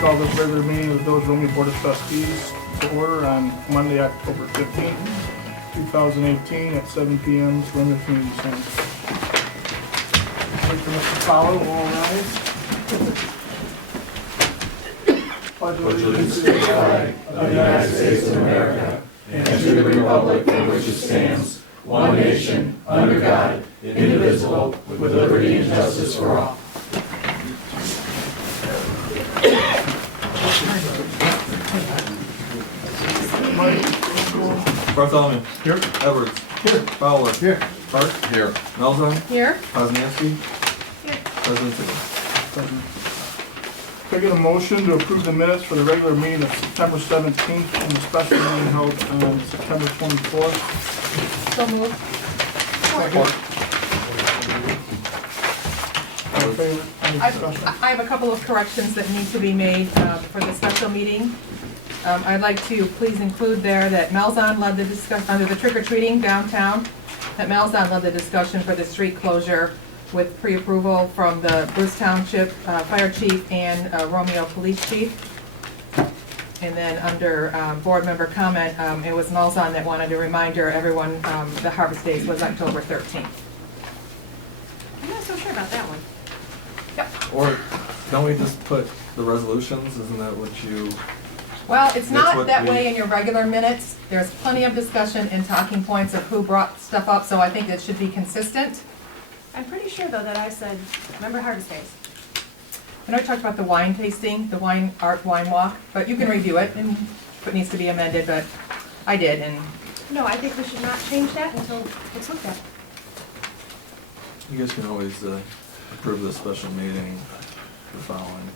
call this regular meeting of the Village Romeo Board of Trustees to order on Monday, October 15th, 2018 at 7 p.m. at Romeo Community Center. Mr. Fowler will all rise. Pledge allegiance to the flag of the United States of America and to the republic for which it stands, one nation, under God, indivisible, with liberty and justice for all. Bartholomew. Here. Edwards. Here. Fowler. Here. Hart. Here. Melzon. Here. Poznanski. Here. President Siegel. Can I get a motion to approve the minutes for the regular meeting of September 17th and the special meeting held on September 24th? So moved. Second. All in favor? Any discussion? I have a couple of corrections that need to be made for the special meeting. I'd like to please include there that Melzon led the discussion, under the trick-or-treating downtown, that Melzon led the discussion for the street closure with pre-approval from the Bruce Township Fire Chief and Romeo Police Chief. And then under board member comment, it was Melzon that wanted a reminder, everyone, the harvest days was October 13th. I'm not so sure about that one. Or don't we just put the resolutions? Isn't that what you? Well, it's That's not what that we- way in your regular minutes. There's plenty of discussion and talking points of who brought stuff up, so I think it should be consistent. I'm pretty sure though that I said, remember Harvest Days? I know I talked about the wine tasting, the art wine walk, but you can review it and if it needs to be amended, but I did, and No, I think we should not change that until it's looked at. You guys can always approve the special meeting the following.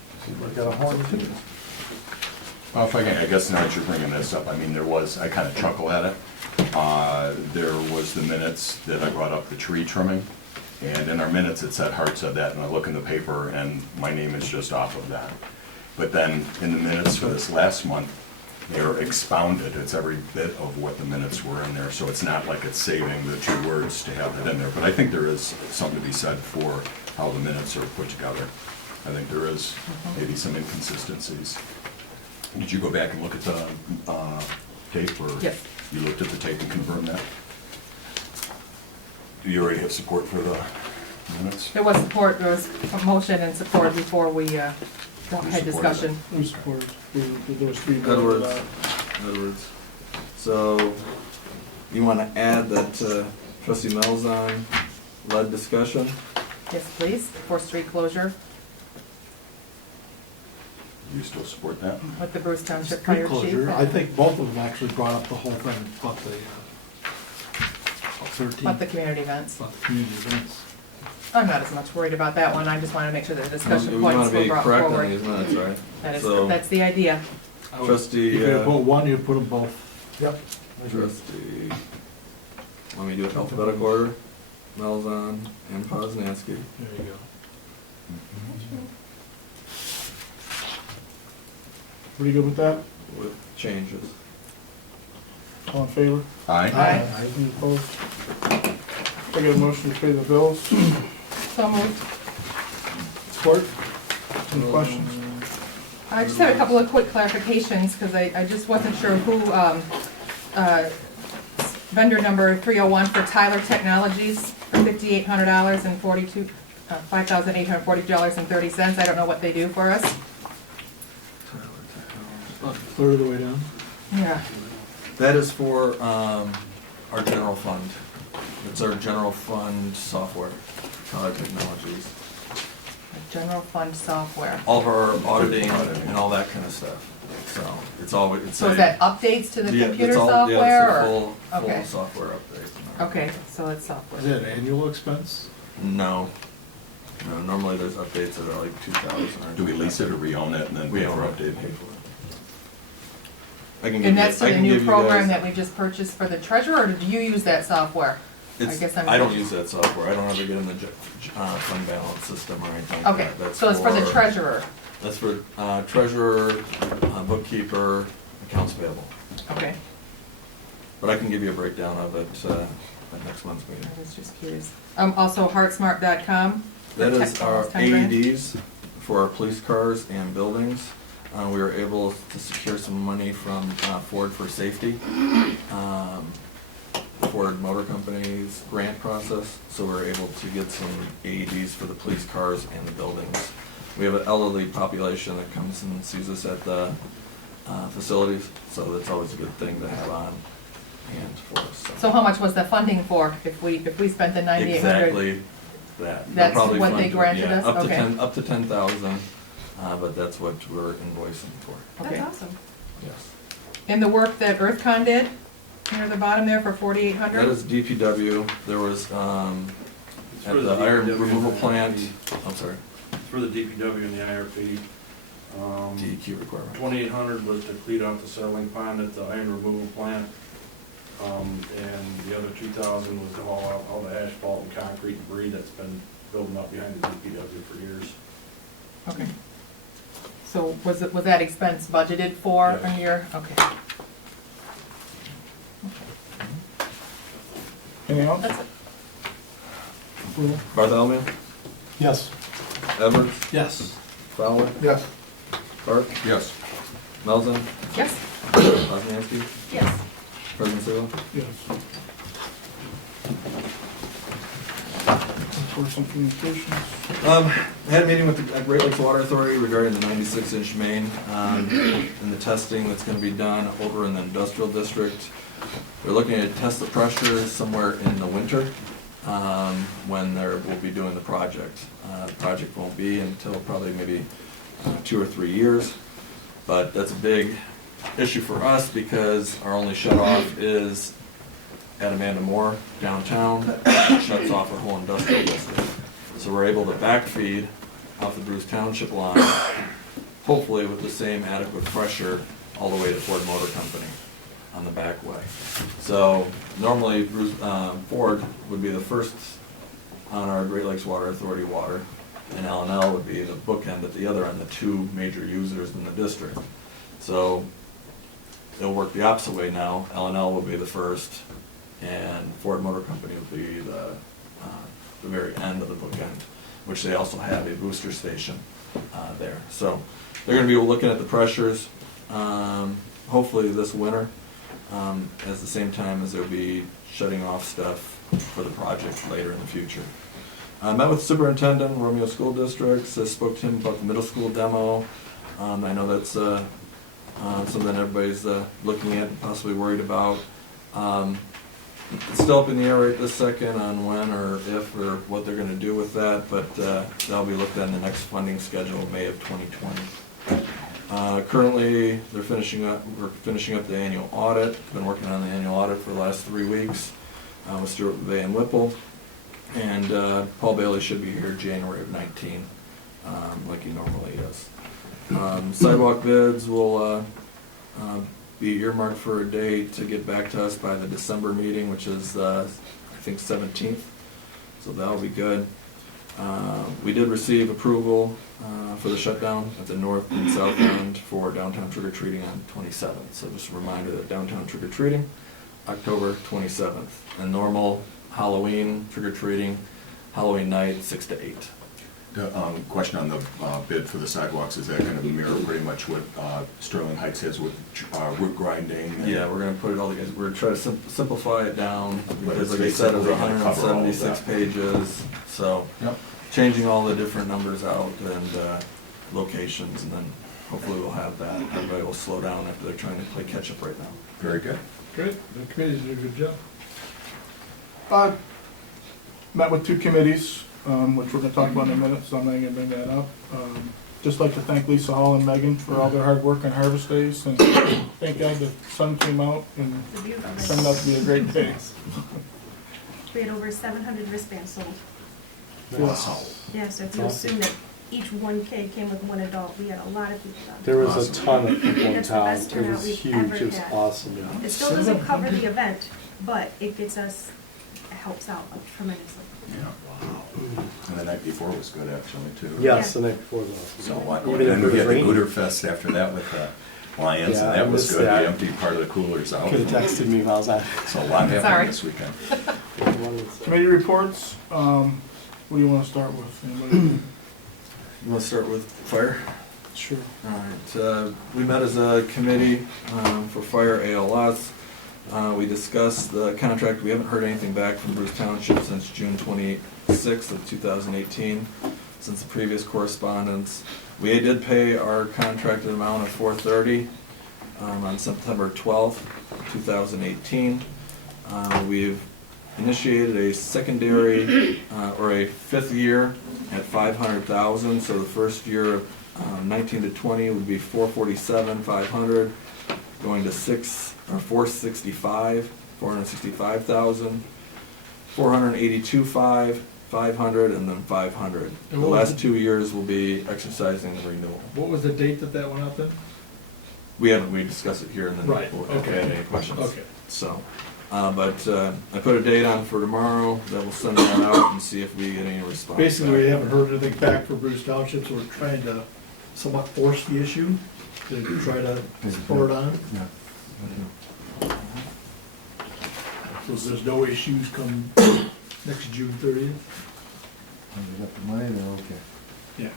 Well, if I can, I guess now that you're bringing this up, I mean, I kind of chuckle at it. There was the minutes that I brought up, the tree trimming, and in our minutes it said Hart said that, and I look in the paper and my name is just off of that. But then in the minutes for this last month, they're expounded, it's every bit of what the minutes were in there, so it's not like it's saving the two words to have it in there. But I think there is something to be said for how the minutes are put together. I think there is maybe some inconsistencies. Did you go back and look at the tape, or? Yes. You looked at the tape and confirmed that? Do you already have support for the minutes? there was support, there was a motion and support before we had supported discussion. We support, there was three. Edwards. Edwards. So you want to add that Trustee Melzon led discussion? Yes, please, for street closure Do you still support that? with the Bruce Township Street Fire Chief. closure, I think both of them actually brought up the whole thing, about the, 13, About the community events. about the community events. I'm not as much worried about that one, I just want to make sure that the discussion We want points to were be brought correct on forward. these minutes, right? So- That's the idea. I would- Trustee, If you put one, you put them both. Yep. Trustee, let me do it alphabetical order. Melzon and Poznanski. There you go. Pretty good with that? With changes. All in favor? Aye. Aye. Any opposed? Can I get a motion to pay the bills? So moved. Support? Any questions? I just have a couple of quick clarifications, because I just wasn't sure who, vendor number 301 for Tyler Technologies for $5,800 and $5,840.30. I don't know what they do for us. About a third of the way down. Yeah. That is for our general fund. It's our general fund software, Tyler Technologies. General fund software. All of our auditing and all that kind of stuff. So it's all, it's. So is that updates to the Yeah, computer it's all- software? Yeah, it's a or- full Okay. software update. Okay, so it's software. Is it an annual expense? No. No, normally there's updates that are like 2,000. Do we lease it or we own it and then We pay own for it, update? pay for it. I can give And you- that's I for the can new give you program guys- that we just purchased for the treasurer, or do you use that software? I don't use that software. I don't ever get in the fund balance system or anything like Okay, that. That's so it's for the treasurer. That's for treasurer, bookkeeper, accounts payable. Okay, But I can give you a breakdown of it at next month's meeting. I was just curious. Also, heartsmart.com. That is our AEDs for our police cars and buildings. we were able to secure some money from Ford for Safety, Ford Motor Company's grant process, so we're able to get some AEDs for the police cars and the buildings. We have an elderly population that comes and sees us at the facilities, so that's always a good thing to have on hand for us. So how much was the funding for, if we spent the 9,800? Exactly that. They'll That's probably what they fund it, granted yeah, us? Up to Okay. up to 10,000, but that's what we're invoicing for, Okay. That's awesome. yes. And the work that EarthCon did, near the bottom there for 4,800? That is DPW, there was, It's at for the iron DPW removal and the plant, IRP. I'm sorry, It's for the DPW and the IRP. DEQ requirement. 2,800 was to clean out the settling pond at the iron removal plant. And the other 2,000 was to haul out all the asphalt and concrete debris that's been building up behind the DPW for years. Okay. So was that expense budgeted for Yes. a year? Okay. Anything else? That's it. Approval? Bartholomew, Yes. Edwards, Yes. Fowler, Yes. Park, Yes. Melzan, Yes? Osniewski, Yes. President Searle. Yes. Reports and communications. I had a meeting with the Great Lakes Water Authority regarding the 96-inch main and the testing that's going to be done over in the industrial district. They're looking to test the pressure somewhere in the winter when they will be doing the project. The project won't be until probably maybe 2 or 3 years, but that's a big issue for us because our only shut-off is at Amanda Moore downtown. It shuts off our whole industrial district. So we're able to backfeed off the Bruce Township line, hopefully with the same adequate pressure all the way to Ford Motor Company on the back way. So normally Ford would be the first on our Great Lakes Water Authority water, and L&L would be the bookend at the other end, the two major users in the district. So it'll work the opposite way now. L&L will be the first, and Ford Motor Company will be the very end of the bookend, which they also have a booster station there. So they're going to be looking at the pressures, hopefully this winter, at the same time as they'll be shutting off stuff for the project later in the future. I met with the superintendent, Romeo School Districts. I spoke to him about the middle school demo. I know that's something everybody's looking at and possibly worried about. It's still up in the air right this second on when or if or what they're going to do with that, but that'll be looked at in the next funding schedule, May of 2020. Currently, we're finishing up the annual audit. Been working on the annual audit for the last 3 weeks with Stuart Van Whipple. And Paul Bailey should be here January of 19, like he normally is. Sidewalk bids will be earmarked for a date to get back to us by the December meeting, which is I think 17th. So that'll be good. We did receive approval for the shutdown at the north and south end for downtown trick-or-treating on 27th. So just a reminder that downtown trick-or-treating, October 27th. And normal Halloween trick-or-treating, Halloween night, 6 to 8. The question on the bid for the sidewalks, is that going to mirror pretty much what Sterling Heights has with root grinding? and- Yeah, we're gonna put it all together. We're trying to simplify it down, But because it's like I said, it was basically gonna cover all of 176 that. pages. So Yep. changing all the different numbers out and locations, and then hopefully we'll have that. Everybody will slow down after they're trying to play catch up right now. Very good. Good, the committees did a good job. Met with 2 committees, which we're gonna talk about in a minute, so I'm not gonna bring that up. Just like to thank Lisa Hall and Megan for all their hard work on Harvest Days, and thank God the sun came out and It's a beautiful turned out day. to be a great day. We had over 700 wristbands sold. Awesome. Yeah, so if you assume that each one kid came with one adult, we had a lot of people done. There was a Awesome. ton of people in That's the town. best It turnout was we've huge. ever It was had. awesome. It still doesn't cover the event, but it gets us, it helps out tremendously. Yeah. And the night before was good, actually, too. Yes, Yeah. the night before was awesome. So, and Even if then it we was had the raining. Gooder Fest after that with the Lions, Yeah, and I that was missed good. that. We emptied part of the coolers out. Could have texted me while I was at. So a lot Sorry. happened this weekend. Committee reports, what do you wanna start with? Anybody? You wanna start with fire? Sure. All right, we met as a committee for fire ALS. We discussed the contract. We haven't heard anything back from Bruce Township since June 26th of 2018, since the previous correspondence. We did pay our contracted amount of $430 on September 12th, 2018. We've initiated a secondary or a fifth year at $500,000. So the first year of 19 to 20 would be 447, 500, going to 465,000, 482, 500, and then 500. The And what was last 2 years will be exercising the renewal. What was the date that went up in? We discuss it here and then Right, we'll okay. have any questions. Okay. So, I put a date on for tomorrow, that we'll send that out and see if we get any response. Basically, we haven't heard anything back from Bruce Township, so we're trying to somewhat force the issue to try to support on. So there's no issues come next June 30th? Yeah.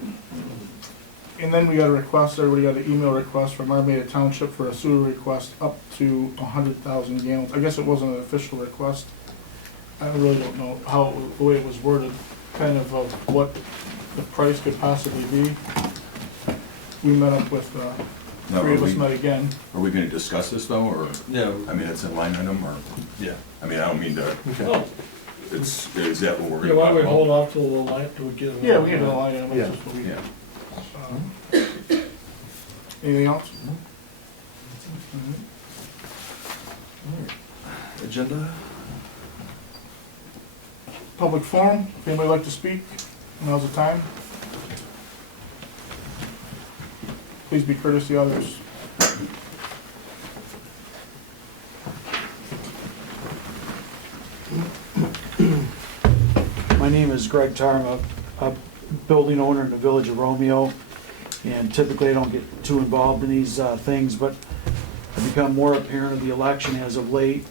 And then we got a request, everybody got an email request from Armada Township for a sewer request up to 100,000 gallons. I guess it wasn't an official request. I really don't know how, the way it was worded, kind of what the price could possibly be. We met up with, Now, three of us are met again. we gonna discuss this though, or, Yeah, I mean, it's a line item, or, yeah. I mean, I don't mean to, Oh, is that what we're yeah, gonna why talk don't we hold about? off till the light, till we get it? Yeah, we can do a line item, Yeah. that's just what we. Yeah. Anything else? Agenda? Public forum, if anybody would like to speak, now's the time. Please be courteous to others. My name is Greg Tar. I'm a building owner in the village of Romeo, and typically I don't get too involved in these things, but I've become more a parent of the election as of late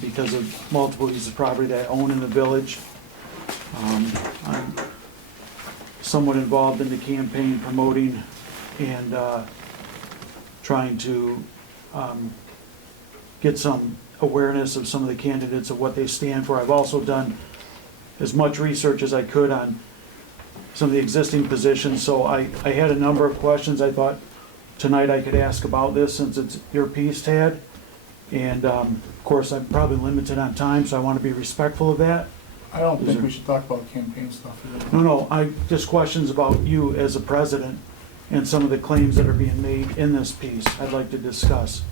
because of multiple pieces of property that I own in the village. I'm somewhat involved in the campaign promoting and trying to get some awareness of some of the candidates of what they stand for. I've also done as much research as I could on some of the existing positions, so I had a number of questions I thought tonight I could ask about this since it's your piece, Tad. And of course, I'm probably limited on time, so I want to be respectful of that. I don't think we should talk about campaign stuff. No, just questions about you as a president and some of the claims that are being made in this piece I'd like to discuss.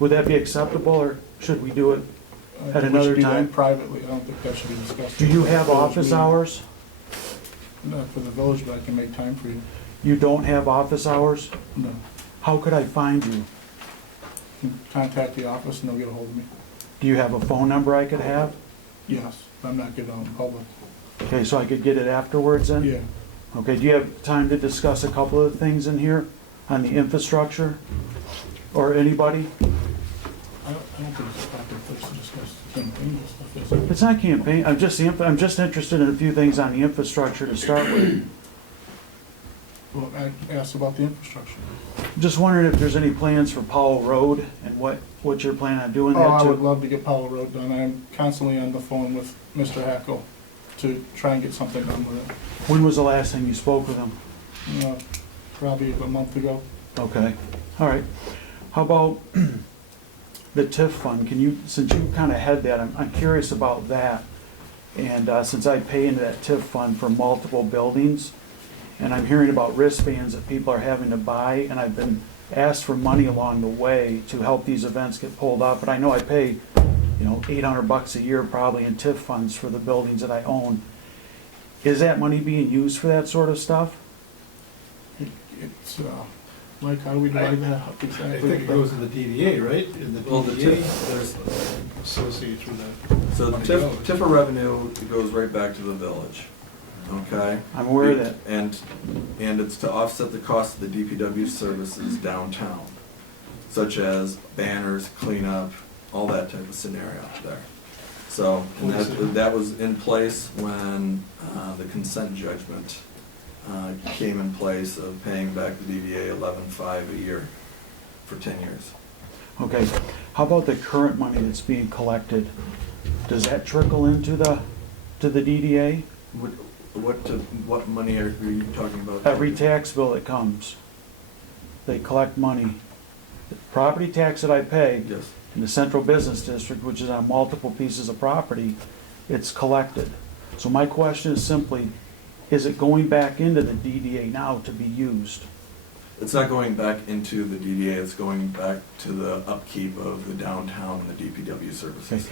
Would that be acceptable, or should we do it I at think we another should do that time? privately, I don't think that should be discussed. Do you have Village office meeting. hours? Not for the village, but I can make time for you. You don't have office hours? No. How could I find you? You can contact the office and they'll get a hold of me. Do you have a phone number I could have? Yes, I'm not getting out in public. Okay, so I could get it afterwards then? Yeah. Okay, do you have time to discuss a couple of things in here on the infrastructure? Or anybody? I don't think it's a proper place to discuss campaign stuff, is it? It's not campaign, I'm just interested in a few things on the infrastructure to start with. Well, I asked about the infrastructure. Just wondering if there's any plans for Powell Road and what you're planning on doing Oh, that I would to. love to get Powell Road done. I'm constantly on the phone with Mr. Hackle to try and get something done with it. When was the last time you spoke with him? Probably a month ago. Okay, all right. How about the TIF fund? Since you kind of head that, I'm curious about that. And since I pay into that TIF fund for multiple buildings, and I'm hearing about wristbands that people are having to buy, and I've been asked for money along the way to help these events get pulled off, but I know I pay, $800 a year probably in TIF funds for the buildings that I own. Is that money being used for that sort of stuff? It's, Mike, how do we divide that up I exactly? think it goes to the DDA, right? And the Well, the DDA TIF, there's, associates with that. so the TIF revenue goes right back to the village, okay? I'm aware of that. And it's to offset the cost of the DPW services downtown, such as banners, cleanup, all that type of scenario there. So, and that was in place when the consent judgment came in place of paying back the DDA 11.5 a year for 10 years. Okay, how about the current money that's being collected? Does that trickle into the DDA? What money are you talking about? Every tax bill that comes, they collect money. The property tax that I pay Yes. in the central business district, which is on multiple pieces of property, it's collected. So my question is simply, is it going back into the DDA now to be used? It's not going back into the DDA, it's going back to the upkeep of the downtown and the DPW services.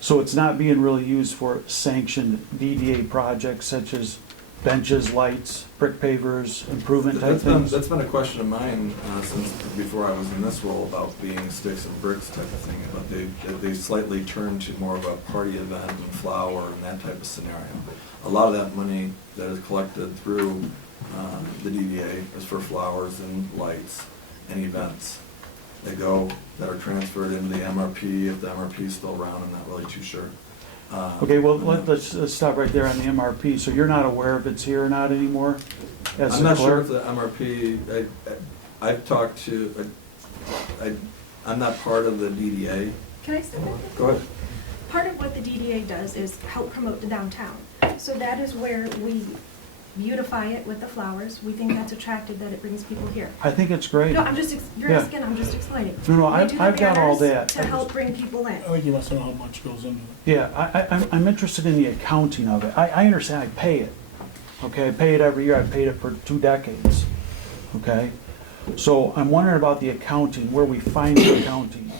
So it's not being really used for sanctioned DDA projects such as benches, lights, brick pavers, improvement type things? That's been a question of mine since before I was in this role about being sticks and bricks type of thing. But they slightly turned to more of a party event and flower and that type of scenario. A lot of that money that is collected through the DDA is for flowers and lights and events. That are transferred into the MRP. If the MRP is still around, I'm not really too sure. Okay, well, let's stop right there on the MRP. So you're not aware if it's here or not anymore? As I'm the not sure clerk? if the MRP, I've talked to, I'm not part of the DDA. Can I step in? Go ahead. Part of what the DDA does is help promote the downtown. So that is where we beautify it with the flowers. We think that's attractive, that it brings people here. I think it's great. No, I'm just, you're Yeah. asking, I'm just explaining. No, We do the I've got all banners that. To help bring people in. I think you must know how much goes into it. Yeah, I'm interested in the accounting of it. I understand I pay it. Okay, I pay it every year. I paid it for 2 decades. Okay? So I'm wondering about the accounting, where we find the accounting.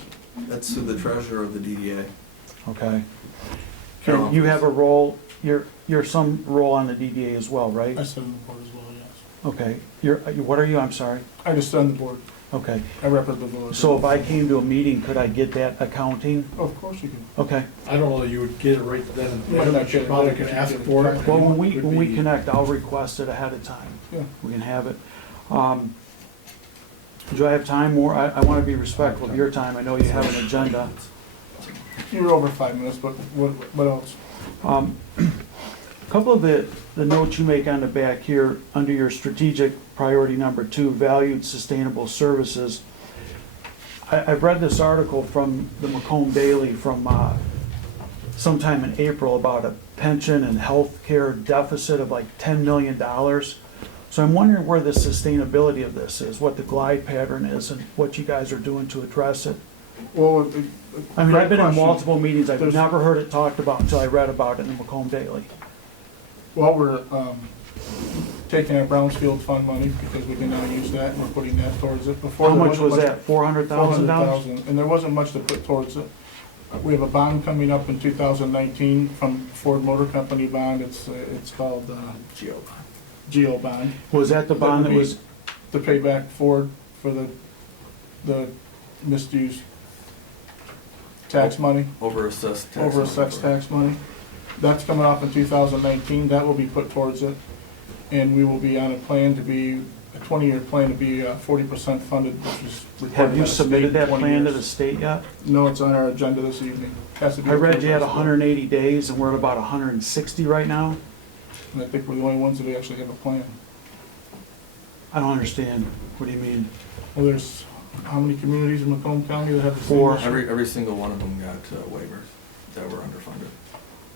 That's through the treasurer of the DDA. Okay? Carol. You have a role, you're some role on the DDA as well, right? I sit on the board as well, yes. Okay. What are you? I'm sorry. I just sit on the board. Okay. I represent the village. So if I came to a meeting, could I get that accounting? Oh, of course you can. Okay. I don't know that you would get it right then and You might there, not but you get it probably right, can but you ask can for get it. it. Well, when Would we be- connect, I'll request it ahead of time. Yeah. We can have it. Do I have time more? I want to be respectful of your time. I know you have an agenda. You're over 5 minutes, but what else? A couple of the notes you make on the back here, under your strategic priority number 2, valued sustainable services. I've read this article from the Macomb Daily from sometime in April about a pension and health care deficit of like $10 million. So I'm wondering where the sustainability of this is, what the glide pattern is, and what you guys are doing to address it. Well, I mean, I've been in question. multiple meetings, I've There's- never heard it talked about until I read about it in the Macomb Daily. Well, we're taking our Brownsfield fund money because we can now use that, and we're putting that towards it. Before How there much wasn't was that, $400,000? $400,000, and there wasn't much to put towards it. We have a bond coming up in 2019 from Ford Motor Company bond. It's called Geo bond. Was that the bond that was, To pay back Ford for the misused tax money, Over-assessed tax. over-assessed tax money. That's coming off in 2019. That will be put towards it. And we will be on a plan to be, a 20-year plan to be 40% funded, which is required have by you the state submitted in that 20 plan to years. the state yet? No, it's on our agenda this evening. Has to be I read you had approved by the state. 180 days and we're at about 160 right now. And I think we're the only ones that actually have a plan. I don't understand. What do you mean? Well, there's, how many communities in Macomb County that have the same 4. issue? Every single one of them got waivers that were underfunded.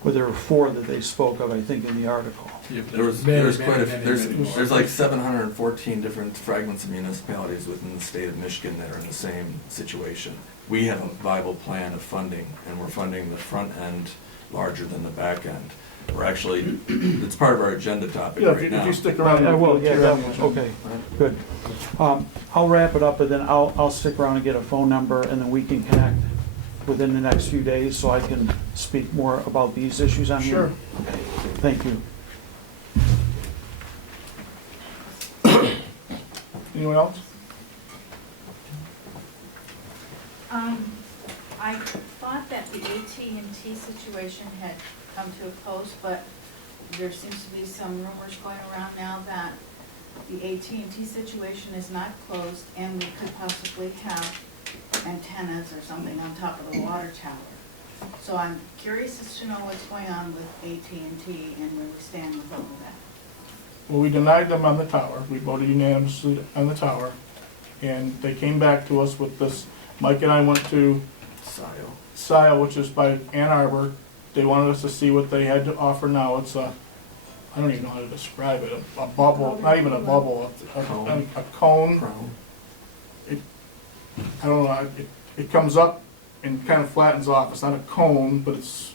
Well, there were 4 that they spoke of, I think, in the article. There's quite a, there's like 714 different fragments of municipalities within the state of Michigan that are in the same situation. We have a viable plan of funding, and we're funding the front end larger than the back end. We're actually, it's part of our agenda topic Yeah, right now. if you stick around. I will, yeah, you'll- definitely. Okay, good. I'll wrap it up and then I'll stick around and get a phone number and then we can connect within the next few days so I can speak more about these issues on here. Sure. Okay, thank you. Anyone else? I thought that the AT&T situation had come to a close, but there seems to be some rumors going around now that the AT&T situation is not closed and we could possibly have antennas or something on top of the water tower. So I'm curious as to know what's going on with AT&T and where we stand with all of that. Well, we denied them on the tower. We voted unanimously on the tower. And they came back to us with this. Mike and I went to Sile, which is by Ann Arbor. They wanted us to see what they had to offer now. It's a, I don't even know how to describe it, a bubble, not even a bubble, a cone. I don't know, it comes up and kind of flattens off. It's not a cone, but it's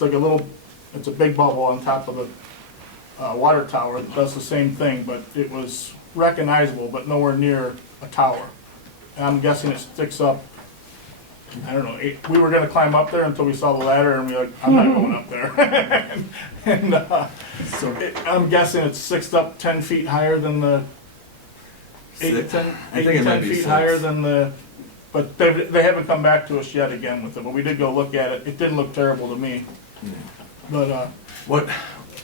like a little, it's a big bubble on top of the water tower that does the same thing, but it was recognizable, but nowhere near a tower. And I'm guessing it sticks up, I don't know, we were gonna climb up there until we saw the ladder and we were like, I'm not going up there. I'm guessing it's sixed up 10 feet higher than the, 8 to 10, I 8 think to it might 10 be feet 6. higher than the, but they haven't come back to us yet again with it, but we did go look at it. It didn't look terrible to me. But, What,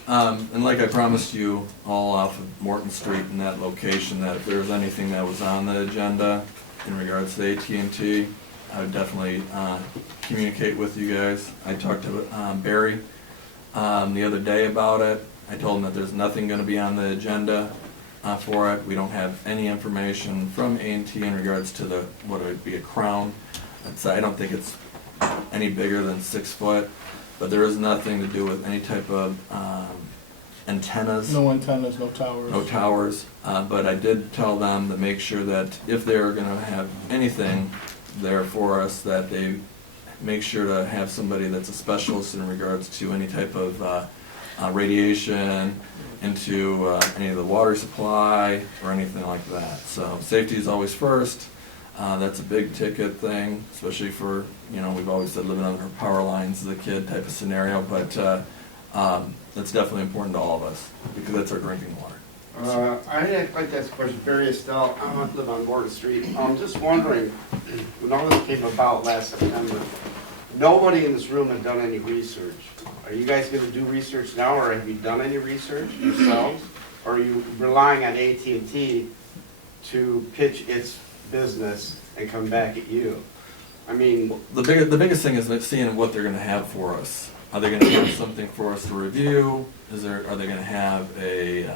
and like I promised you all off of Morton Street in that location, that if there was anything that was on the agenda in regards to AT&T, I would definitely communicate with you guys. I talked to Barry the other day about it. I told him that there's nothing gonna be on the agenda for it. We don't have any information from A&T in regards to the, what would be a crown. I don't think it's any bigger than 6 foot, but there is nothing to do with any type of antennas. no antennas, no towers. No towers, but I did tell them to make sure that if they're gonna have anything there for us, that they make sure to have somebody that's a specialist in regards to any type of radiation into any of the water supply or anything like that. So safety is always first. That's a big ticket thing, especially for, you know, we've always said living under power lines as a kid type of scenario, but that's definitely important to all of us because that's our drinking water. I'd like to ask a question. Barry Estelle, I live on Morton Street. I'm just wondering, when all this came about last September, nobody in this room had done any research. Are you guys going to do research now, or have you done any research yourselves? Or are you relying on AT&T to pitch its business and come back at you? I mean, The biggest thing is seeing what they're gonna have for us. Are they gonna have something for us to review? Are they gonna have a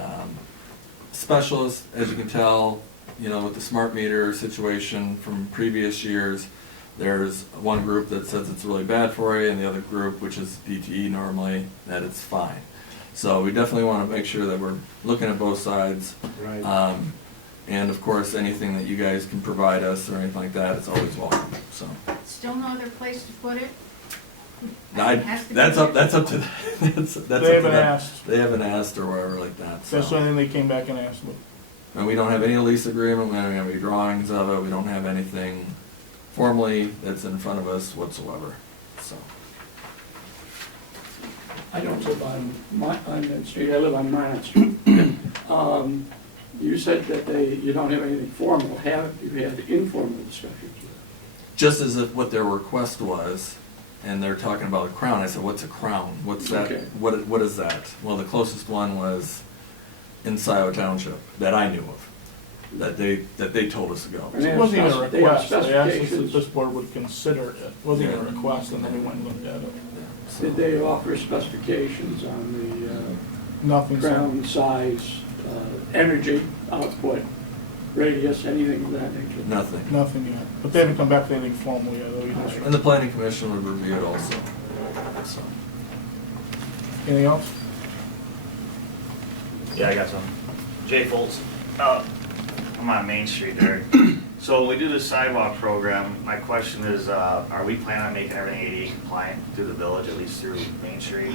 specialist? As you can tell, you know, with the smart meter situation from previous years, there's one group that says it's really bad for you, and the other group, which is PTE normally, that it's fine. So we definitely wanna make sure that we're looking at both sides. right. And of course, anything that you guys can provide us or anything like that, it's always welcome, so. Still no other place to put it? That's up to, that's up to They haven't them. asked. They haven't asked or whatever like that, That's the so. only thing they came back and asked me. And we don't have any lease agreement, we don't have any drawings of it, we don't have anything formally that's in front of us whatsoever, so. I don't live on that street, I live on Minot Street. You said that you don't have anything formal, have you had informal discussions with them? Just as if what their request was, and they're talking about a crown, I said, what's a crown? What's that, Okay. what is that? Well, the closest one was in Scioto Township, that I knew of, that they told us to go. And It wasn't even a they have request. They asked us if specifications. this board would consider it. It wasn't even a request, and then we went and looked at it. So- Did they offer specifications on Nothing. the crown size, energy output, radius, anything of that nature? Nothing. Nothing yet. But they haven't come back with anything formal yet, though. You just- And the planning commission would review it also, so. Anything else? Yeah, I got some. Jay Foltz. I'm on Main Street there. So we do the sidewalk program. My question is, are we planning on making everything ADA compliant through the village, at least through Main Street?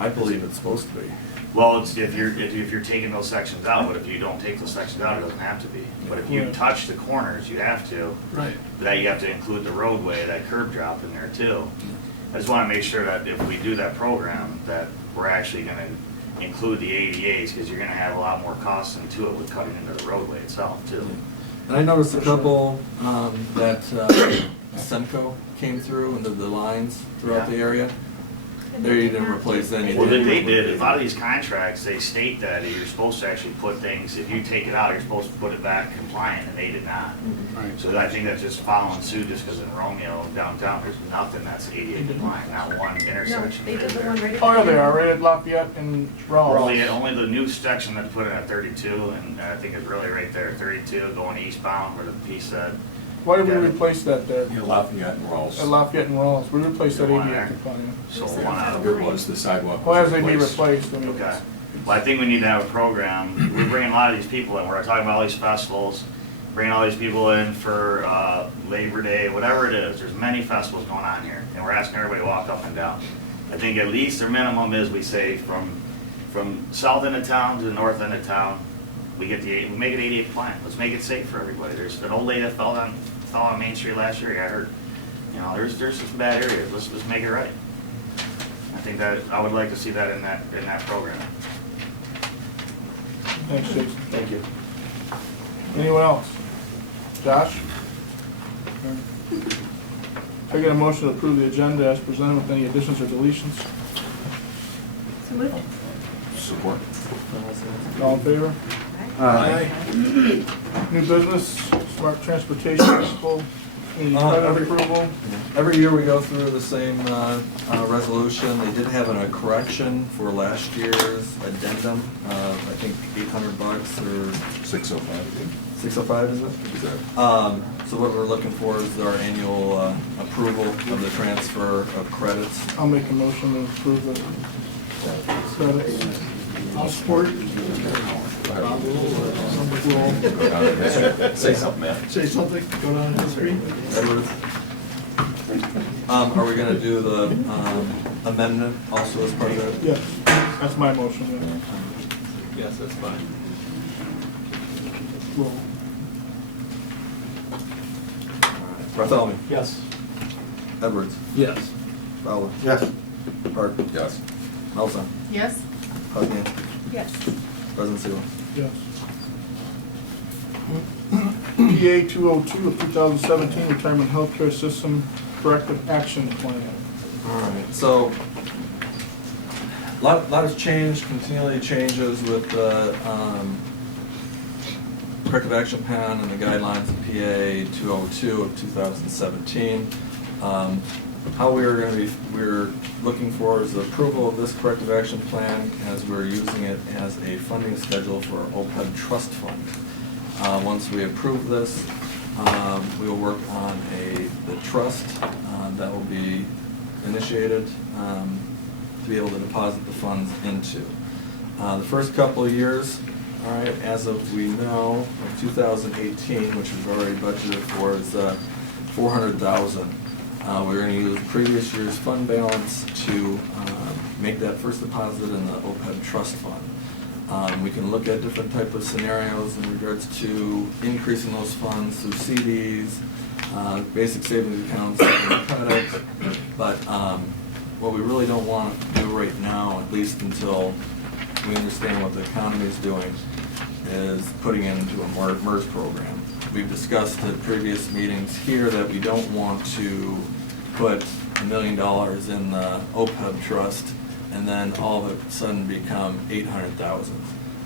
I believe it's supposed to be. Well, it's if you're taking those sections out, but if you don't take those sections out, it doesn't have to be. But if you Yeah. touch the corners, you have to. Right. That you have to include the roadway, that curb drop in there too. I just wanna make sure that if we do that program, that we're actually gonna include the ADAs, because you're gonna have a lot more costs into it with cutting into the roadway itself too. And I noticed a couple that Semco came through and did the lines throughout the area. something that There you they didn't have to. replace anything. Well, they did, a lot of these contracts, they state that you're supposed to actually put things, if you take it out, you're supposed to put it back compliant, and they did not. So I think that's just following suit, just because in Romeo downtown, there's nothing that's ADA compliant, not one No, intersection. they did the one right at. Oh, yeah, the they are, end. right at Lafayette and Rawls. Only the new section that's put in at 32, and I think it's really right there, 32 going eastbound, where the piece that, Why did we replace that there? Yeah, Lafayette and At Rawls. Lafayette and Rawls, we replaced that The one ADA there. compliant. so one out of It was, the sidewalk Well, was as they be replaced. replaced, I mean. Okay. Well, I think we need to have a program. We're bringing a lot of these people in. We're talking about all these festivals, bringing all these people in for Labor Day, whatever it is. There's many festivals going on here, and we're asking everybody to walk up and down. I think at least their minimum is, we say, from south end of town to the north end of town, we make it 88 compliant. Let's make it safe for everybody. There's an old lady that fell on Main Street last year. I heard. You know, there's some bad areas. Let's make it right. I think that I would like to see that in that program. Thanks, Jason. Thank you. Anyone else? Josh? I get a motion to approve the agenda as presented with any additions or deletions. So moved. Support. All in favor? Aye. New business, smart transportation expo, any credit every- approval. Every year we go through the same resolution. They did have a correction for last year's addendum, I think $800 or 605. 605, is it? So what we're looking for is our annual approval of the transfer of credits. I'll make a motion to approve the credits. I'll support. Say something, Matt. Say something, go down the street. Edwards? Are we gonna do the amendment also as part of that? Yes, that's my motion, yeah. Yes, that's fine. Roll. Bartholomew? Yes. Edwards? Yes. Fowler? Yes. Hart? Yes. Melton? Yes? Husnick? Yes. President Sealer? Yes. EA 202 of 2017 Retirement Healthcare System Corrective Action Plan. All right, so, lot has changed, continually changes with the corrective action plan and the guidelines of PA 202 of 2017. How we're looking for is the approval of this corrective action plan as we're using it as a funding schedule for our OPEB trust fund. Once we approve this, we will work on the trust that will be initiated to be able to deposit the funds into. The first couple of years, all right, as of we know, of 2018, which we've already budgeted for, is $400,000. We're going to use previous year's fund balance to make that first deposit in the OPEB trust fund. We can look at different type of scenarios in regards to increasing those funds through CDs, basic savings accounts, and credit. But what we really don't want to do right now, at least until we understand what the economy is doing, is putting it into a MERS program. We've discussed at previous meetings here that we don't want to put $1 million in the OPEB trust and then all of a sudden become $800,000.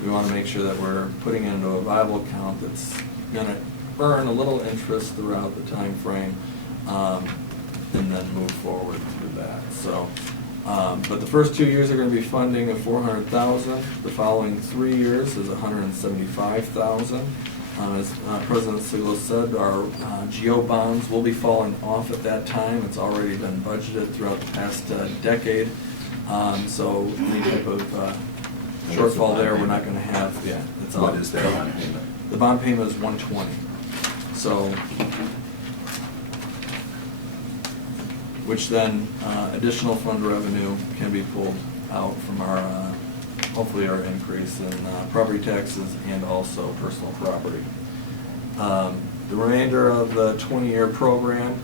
We want to make sure that we're putting it into a viable account that's going to earn a little interest throughout the time frame, and then move forward through that. So, but the first 2 years are going to be funding of $400,000. The following 3 years is $175,000. As President Siglo said, our GO bonds will be falling off at that time. It's already been budgeted throughout the past decade. So any type of shortfall there, we're not going to have. Yeah, it's all. What is that bond payment? The bond payment is $120. So, which then additional fund revenue can be pulled out from our, hopefully our increase in property taxes and also personal property. The remainder of the 20-year program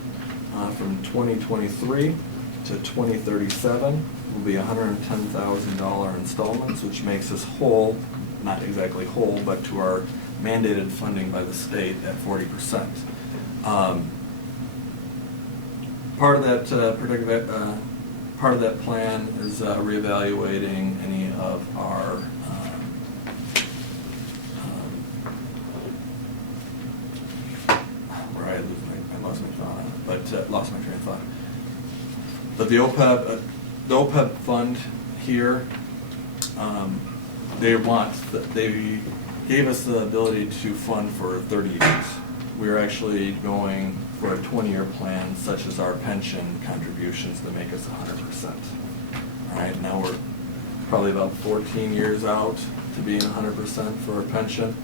from 2023 to 2037 will be $110,000 installments, which makes us whole, not exactly whole, but to our mandated funding by the state at 40%. Part of that part of that plan is reevaluating any of our where I lost my thought on it, but lost my train of thought. But the OPEB fund here, they gave us the ability to fund for 30 years. We're actually going for a 20-year plan, such as our pension contributions that make us 100%. All right, now we're probably about 14 years out to being 100% for our pension.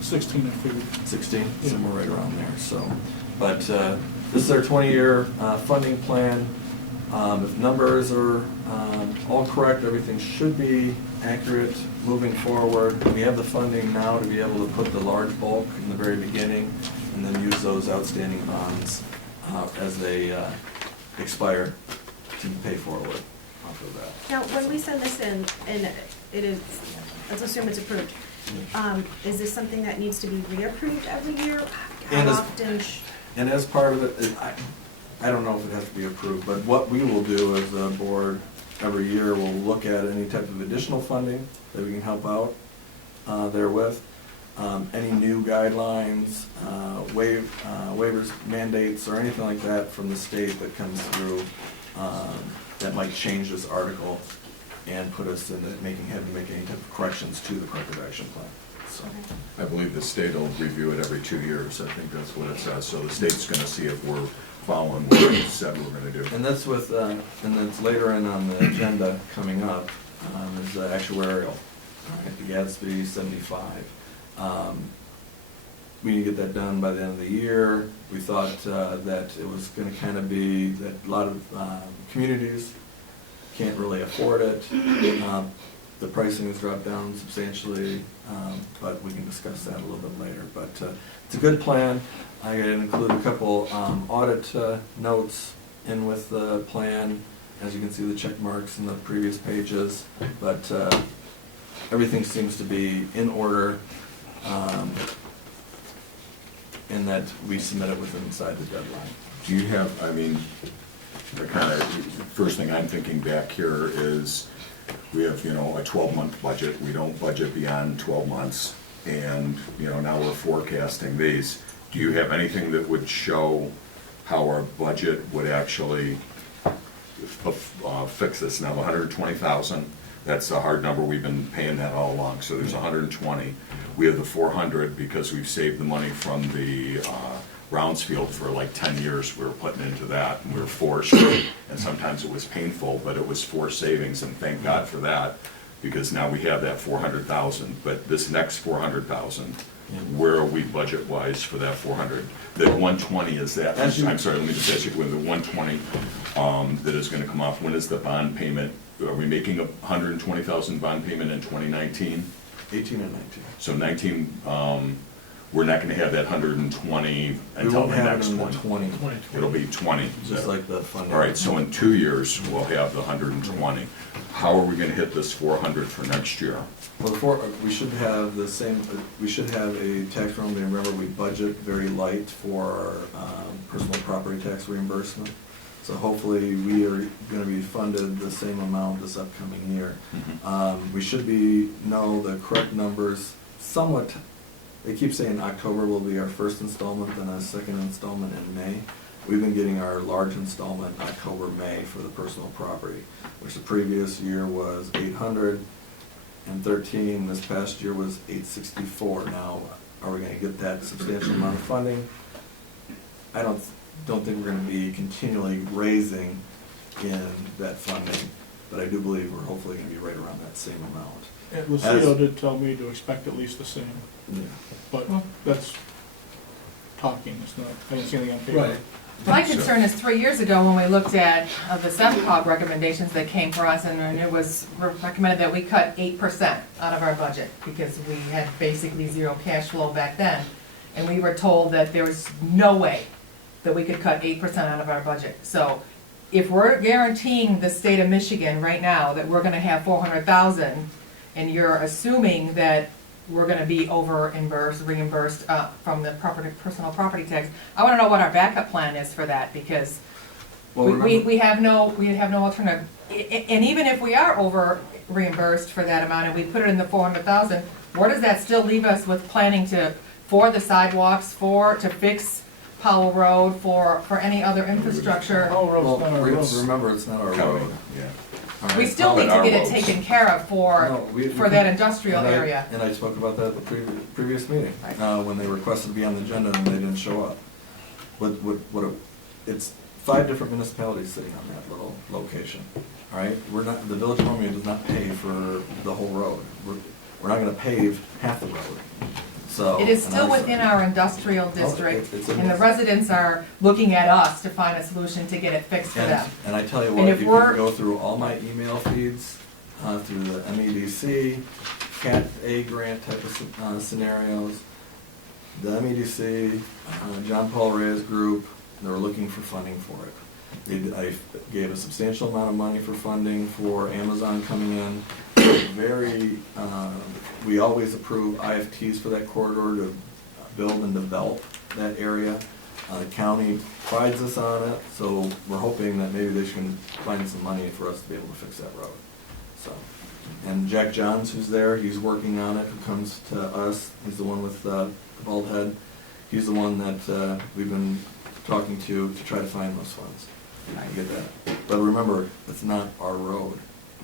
16 I figured. 16, Yeah. somewhere right around there, so. But this is our 20-year funding plan. If numbers are all correct, everything should be accurate moving forward. We have the funding now to be able to put the large bulk in the very beginning and then use those outstanding bonds as they expire to pay forward off of that. Now, when we send this in, and it is, let's assume it's approved, is this something that needs to be reapproved every year? How And as- often? And as part of it, I don't know if it has to be approved, but what we will do as a board every year, we'll look at any type of additional funding that we can help out therewith. Any new guidelines, waivers, mandates, or anything like that from the state that comes through that might change this article and put us in having to make any type of corrections to the corrective action plan. So. I believe the state will review it every 2 years, I think that's what it says, so the state's gonna see if we're following what we said we're gonna do. And that's with, and that's later in on the agenda coming up, is the actuarial, right, the Gatsby 75. We need to get that done by the end of the year. We thought that it was gonna kind of be that a lot of communities can't really afford it. The pricing has dropped down substantially, but we can discuss that a little bit later. But it's a good plan. I include a couple audit notes in with the plan. As you can see, the check marks in the previous pages, but everything seems to be in order, in that we submit it within inside the deadline. Do you have, I mean, the kind of, first thing I'm thinking back here is, we have, a 12-month budget, we don't budget beyond 12 months, and, now we're forecasting these. Do you have anything that would show how our budget would actually fix this? Now, 120,000, that's a hard number, we've been paying that all along, so there's 120. We have the 400 because we've saved the money from the Brownsfield for like 10 years, we were putting into that, and we were forced, and sometimes it was painful, but it was forced savings, and thank God for that, because now we have that 400,000, but this next 400,000, where are we budget-wise for that 400? The 120 is that, I'm sorry, let me just ask you, when the 120 that is gonna come off, when is the bond payment? Are we making a 120,000 bond payment in 2019? 18 and 19. So 19, we're not gonna have that 120 until the next We one. won't have it in the 20, It'll be 20. just like the funding. All right, so in 2 years, we'll have the 120. How are we gonna hit this 400 for next year? Well, we should have the same, we should have a tax revenue. Remember, we budget very light for personal property tax reimbursement. So hopefully, we are gonna be funded the same amount this upcoming year. We should know the correct numbers somewhat. They keep saying October will be our first installment, then a second installment in May. We've been getting our large installment October, May for the personal property, which the previous year was 813, this past year was 864. Now, are we gonna get that substantial amount of funding? I don't think we're gonna be continually raising in that funding, but I do believe we're hopefully gonna be right around that same amount. And Lucio did tell me to expect at least the same, Yeah. but that's talking, it's not, I didn't see anything on paper. Right. My concern is 3 years ago, when we looked at the SEMCOG recommendations that came for us, and it was recommended that we cut 8% out of our budget, because we had basically zero cash flow back then. And we were told that there was no way that we could cut 8% out of our budget. So if we're guaranteeing the state of Michigan right now that we're gonna have 400,000, and you're assuming that we're gonna be reimbursed from the personal property tax, I wanna know what our backup plan is for that, because Well, We have no alternative. And even if we are over reimbursed for that amount and we put it in the 400,000, where does that still leave us with planning for the sidewalks, to fix Powell Road, for any other infrastructure? Powell Road's not our road. Remember, it's not our road. Yeah. All right? We still need to Our get it roads. taken care of No, we that industrial and I- area. And I spoke about that at the previous meeting, Right. when they requested to be on the agenda and they didn't show up. It's 5 different municipalities sitting on that little location, all right? The Village of Romeo does not pay for the whole road. We're not gonna pave half the road, so. It is and still I- within our industrial district, it's a- and the residents are looking at us to find a solution to get it fixed for them. And I tell you And what, if if you we're- go through all my email feeds, through the MEDC, Cat A grant type of scenarios, the MEDC, John Paul Reyes Group, they were looking for funding for it. I gave a substantial amount of money for funding for Amazon coming in. We always approve IFTs for that corridor to build and develop that area. The county prides us on it, so we're hoping that maybe they can find some money for us to be able to fix that road. So, and Jack Johns, who's there, he's working on it, who comes to us, he's the one with the bald head. He's the one that we've been talking to try to find those funds. I get that. But remember, it's not our road,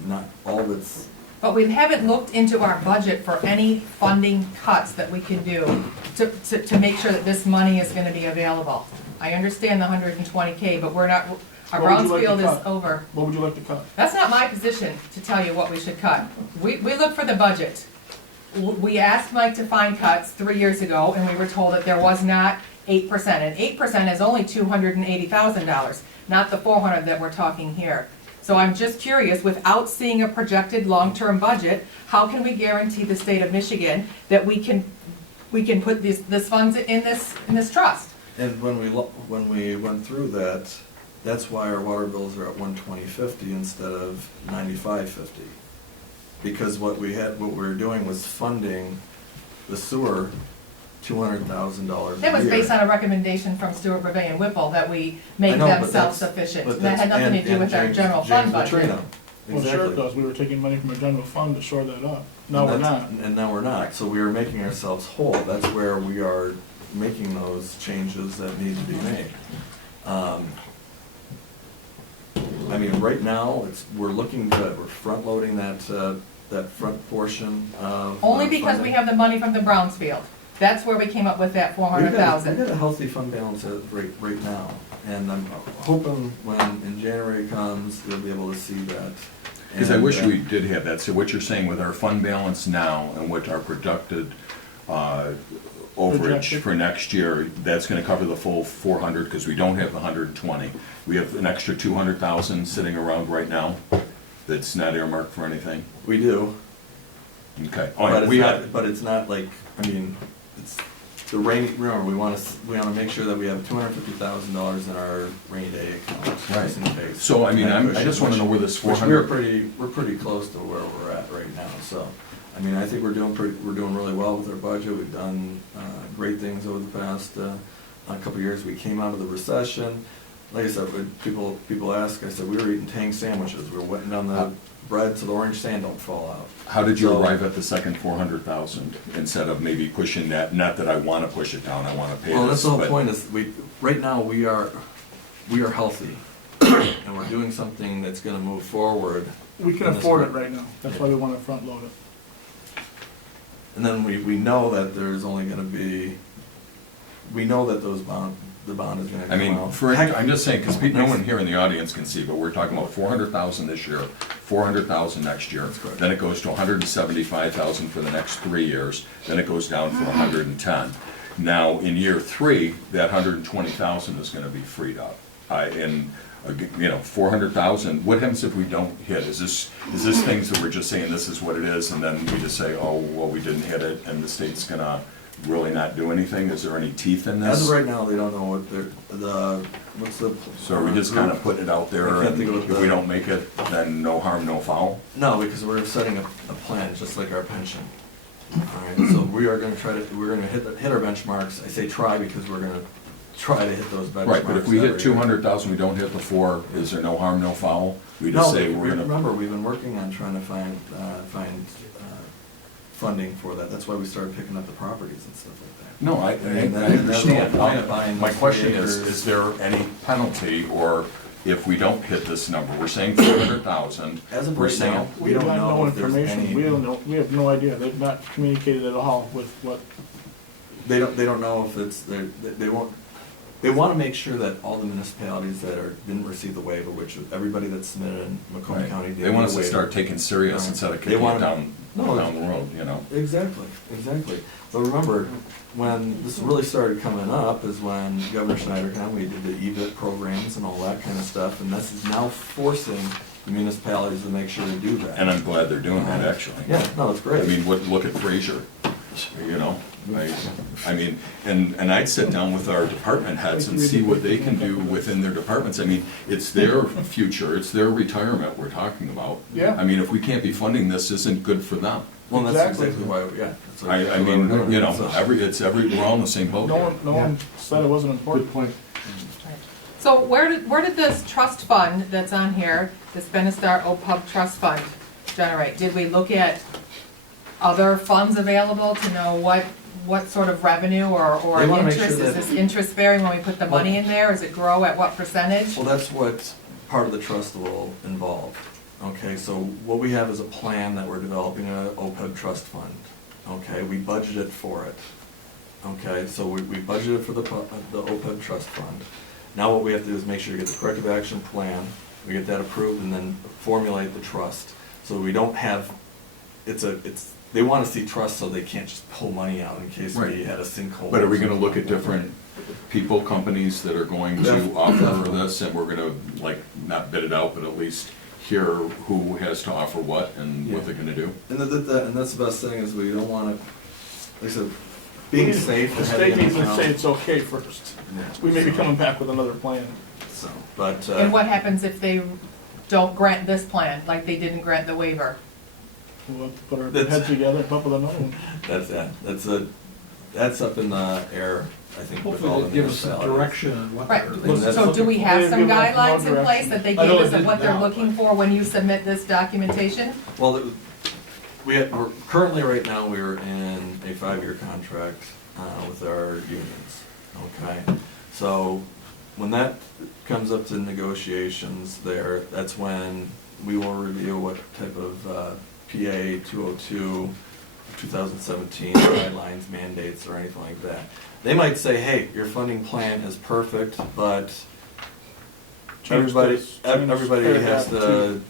not all of it's. But we haven't looked into our budget for any funding cuts that we can do to make sure that this money is gonna be available. I understand the 120K, but we're not, our What would you like to brownfield is cut? over. What would you like to cut? That's not my position to tell you what we should cut. We look for the budget. We asked Mike to find cuts 3 years ago, and we were told that there was not 8%. And 8% is only $280,000, not the 400 that we're talking here. So I'm just curious, without seeing a projected long-term budget, how can we guarantee the state of Michigan that we can put this funds in this trust? And when we went through that, that's why our water bills are at 120.50 instead of 95.50. Because what we were doing was funding the sewer $200,000 a That was year. based on a recommendation from Stuart, Bavay, and Whipple that we make I know, them but that's- self-sufficient. but That had that's- nothing to do and with our James- general fund James budget. Latrino. Well, sure it Exactly. does. We were taking money from a general fund to shore that up. No, we're And not. that's- And now we're not, so we are making ourselves whole, that's where we are making those changes that need to be made. I mean, right now, we're looking good, we're front-loading that front portion of. Only because we funding. have the money from the Brownsfield. That's where we came up with that We got 400,000. a healthy fund balance right now, and I'm hoping when in January comes, you'll be able to see that. Because I And, wish we did have that, so what you're saying with our fund balance now and what our projected overage Projected. for next year, that's gonna cover the full 400, because we don't have the 120. We have an extra 200,000 sitting around right now that's not earmarked for anything. We do, Okay. but it's not like, I mean, it's the rainy, remember, we wanna make sure that we have $250,000 in our rainy day account, just in case. So, I mean, I Cushion, just wanna know where this which 400. we're pretty close to where we're at right now, so. I mean, I think we're doing really well with our budget. We've done great things over the past couple of years. We came out of the recession. Like I said, when people ask, I said, we were eating Tang sandwiches. We were wetting down the bread so the orange sand don't fall out. How did you So- arrive at the second 400,000 instead of maybe pushing that, not that I wanna push it down, I wanna pay this, Well, that's the whole but- point is, right now, we are healthy. And we're doing something that's gonna move forward. We can in this afford it group. right now. That's why we want to front load it. And then we know that there's only gonna be, we know that the bond is gonna come I mean, out. I'm just saying, because no one here in the audience can see, but we're talking about 400,000 this year, 400,000 next year. That's correct. Then it goes to 175,000 for the next 3 years, then it goes down for 110. Now, in year 3, that 120,000 is gonna be freed up. And, 400,000, what happens if we don't hit? Is this things that we're just saying this is what it is, and then we just say, oh, well, we didn't hit it, and the state's gonna really not do anything? Is there any teeth in this? As of right now, they don't know what what's the. So are we just kind of putting it out there, I can't and think of if what we the- don't make it, then no harm, no foul? No, because we're setting a plan, just like our pension. All right, so we are gonna we're gonna hit our benchmarks. I say try because we're gonna try to hit those benchmarks. Right, but if we hit every 200,000, we don't hit the 4, is there no harm, no foul? We year. just No, say we're gonna. remember, we've been working on trying to find funding for that. That's why we started picking up the properties and stuff like that. No, I And that- and that's the whole understand. point of buying My those question 3 is acres. there any penalty, or if we don't hit this number, we're saying 400,000. As of we're right saying- now, We we don't have know no if there's information, any. we don't know, we have no idea, they've not communicated at all with what, They don't know if it's, they won't, they want to make sure that all the municipalities that didn't receive the waiver, which everybody that submitted in Macomb Right. County did. They want us get a to start waiver. taking serious Right. instead of They kicking it wanna- down No, the road, you know? Exactly. But remember, when this really started coming up is when Governor Schneider came, we did the EBIT programs and all that kind of stuff, and this is now forcing the municipalities to make sure to do that. And I'm glad they're doing that, actually. Yeah, no, it's great. I mean, look at Fraser, you know? I mean, and I'd sit down with our department heads and see what they can do within their departments. I mean, it's their future, it's their retirement we're talking about. Yeah. I mean, if we can't be funding this, isn't good for them. Well, that's Exactly. exactly why, yeah. that's I exactly why mean, we're doing you it, know, so. we're all in the same boat no here. one, no one said it wasn't important. Good point. So where did this trust fund that's on here, this Benestar OPUB trust fund generate? Did we look at other funds available to know what sort of revenue or They wanna make sure interest? Is that- this interest bearing when we put the money in there? Does it grow at what percentage? Well, that's what part of the trust will involve. Okay, so what we have is a plan that we're developing, a OPEB trust fund. Okay, we budgeted for it. Okay, so we budgeted for the OPEB trust fund. Now what we have to do is make sure to get the corrective action plan, we get that approved, and then formulate the trust. So we don't have, they want to see trust so they can't just pull money out in case we Right. had a sinkhole. But are we or gonna something look like at that. different people, companies that are going to offer this, and we're gonna, like, not bid it out, but at least hear who has to offer what and what Yeah. they're gonna do? And that's the best thing, is we don't want to, like I said, being safe. The and state having needs an to say account. it's okay first. Yeah. We may be coming back with another plan. So, but, And what happens if they don't grant this plan, like they didn't grant the waiver? We'll put our That's- heads together and come up with another one. that's up in the air, I think, with all Hopefully the they give us some municipalities. direction on what Right, they're. Well, that's- so do we have They've some given us no guidelines in place direction. that they I give know us they of what did they're now, looking but- for when you submit this documentation? Well, we're currently, right now, we're in a 5-year contract with our unions, okay? So, when that comes up to negotiations there, that's when we will review what type of PA 202, 2017 guidelines, mandates, or anything like that. They might say, hey, your funding plan is perfect, but Change everybody this, change everybody has paragraph to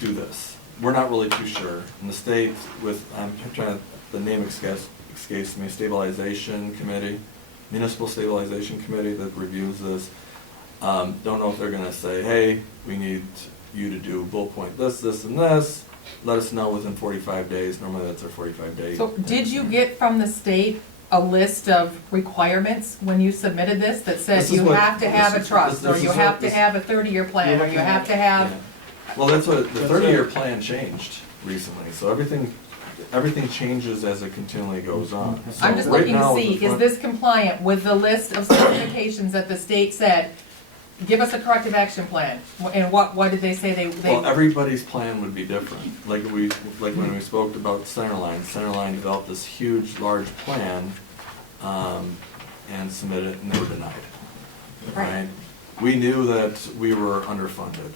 do this. We're not really too sure. In the state, with, I'm trying to, the name escapes me, stabilization committee, municipal stabilization committee that reviews this, don't know if they're gonna say, hey, we need you to do bullet point this, this, and this, let us know within 45 days, normally that's our 45 days. So did you get from the state a list of requirements when you submitted this that said This is you what- have to have a this is- trust, or this you is have what to this- have a 30-year plan, or you have to have? Yeah. Well, that's what, the 30-year plan changed recently, so everything changes as it continually goes on. So I'm just right looking to now, with see, the is front- this compliant with the list of certifications that the state said, give us a corrective action plan? And what did they say they? Well, everybody's plan would be different. Like when we spoke about Centerline developed this huge, large plan, and submitted it, and they were denied. Right. We knew that we were underfunded.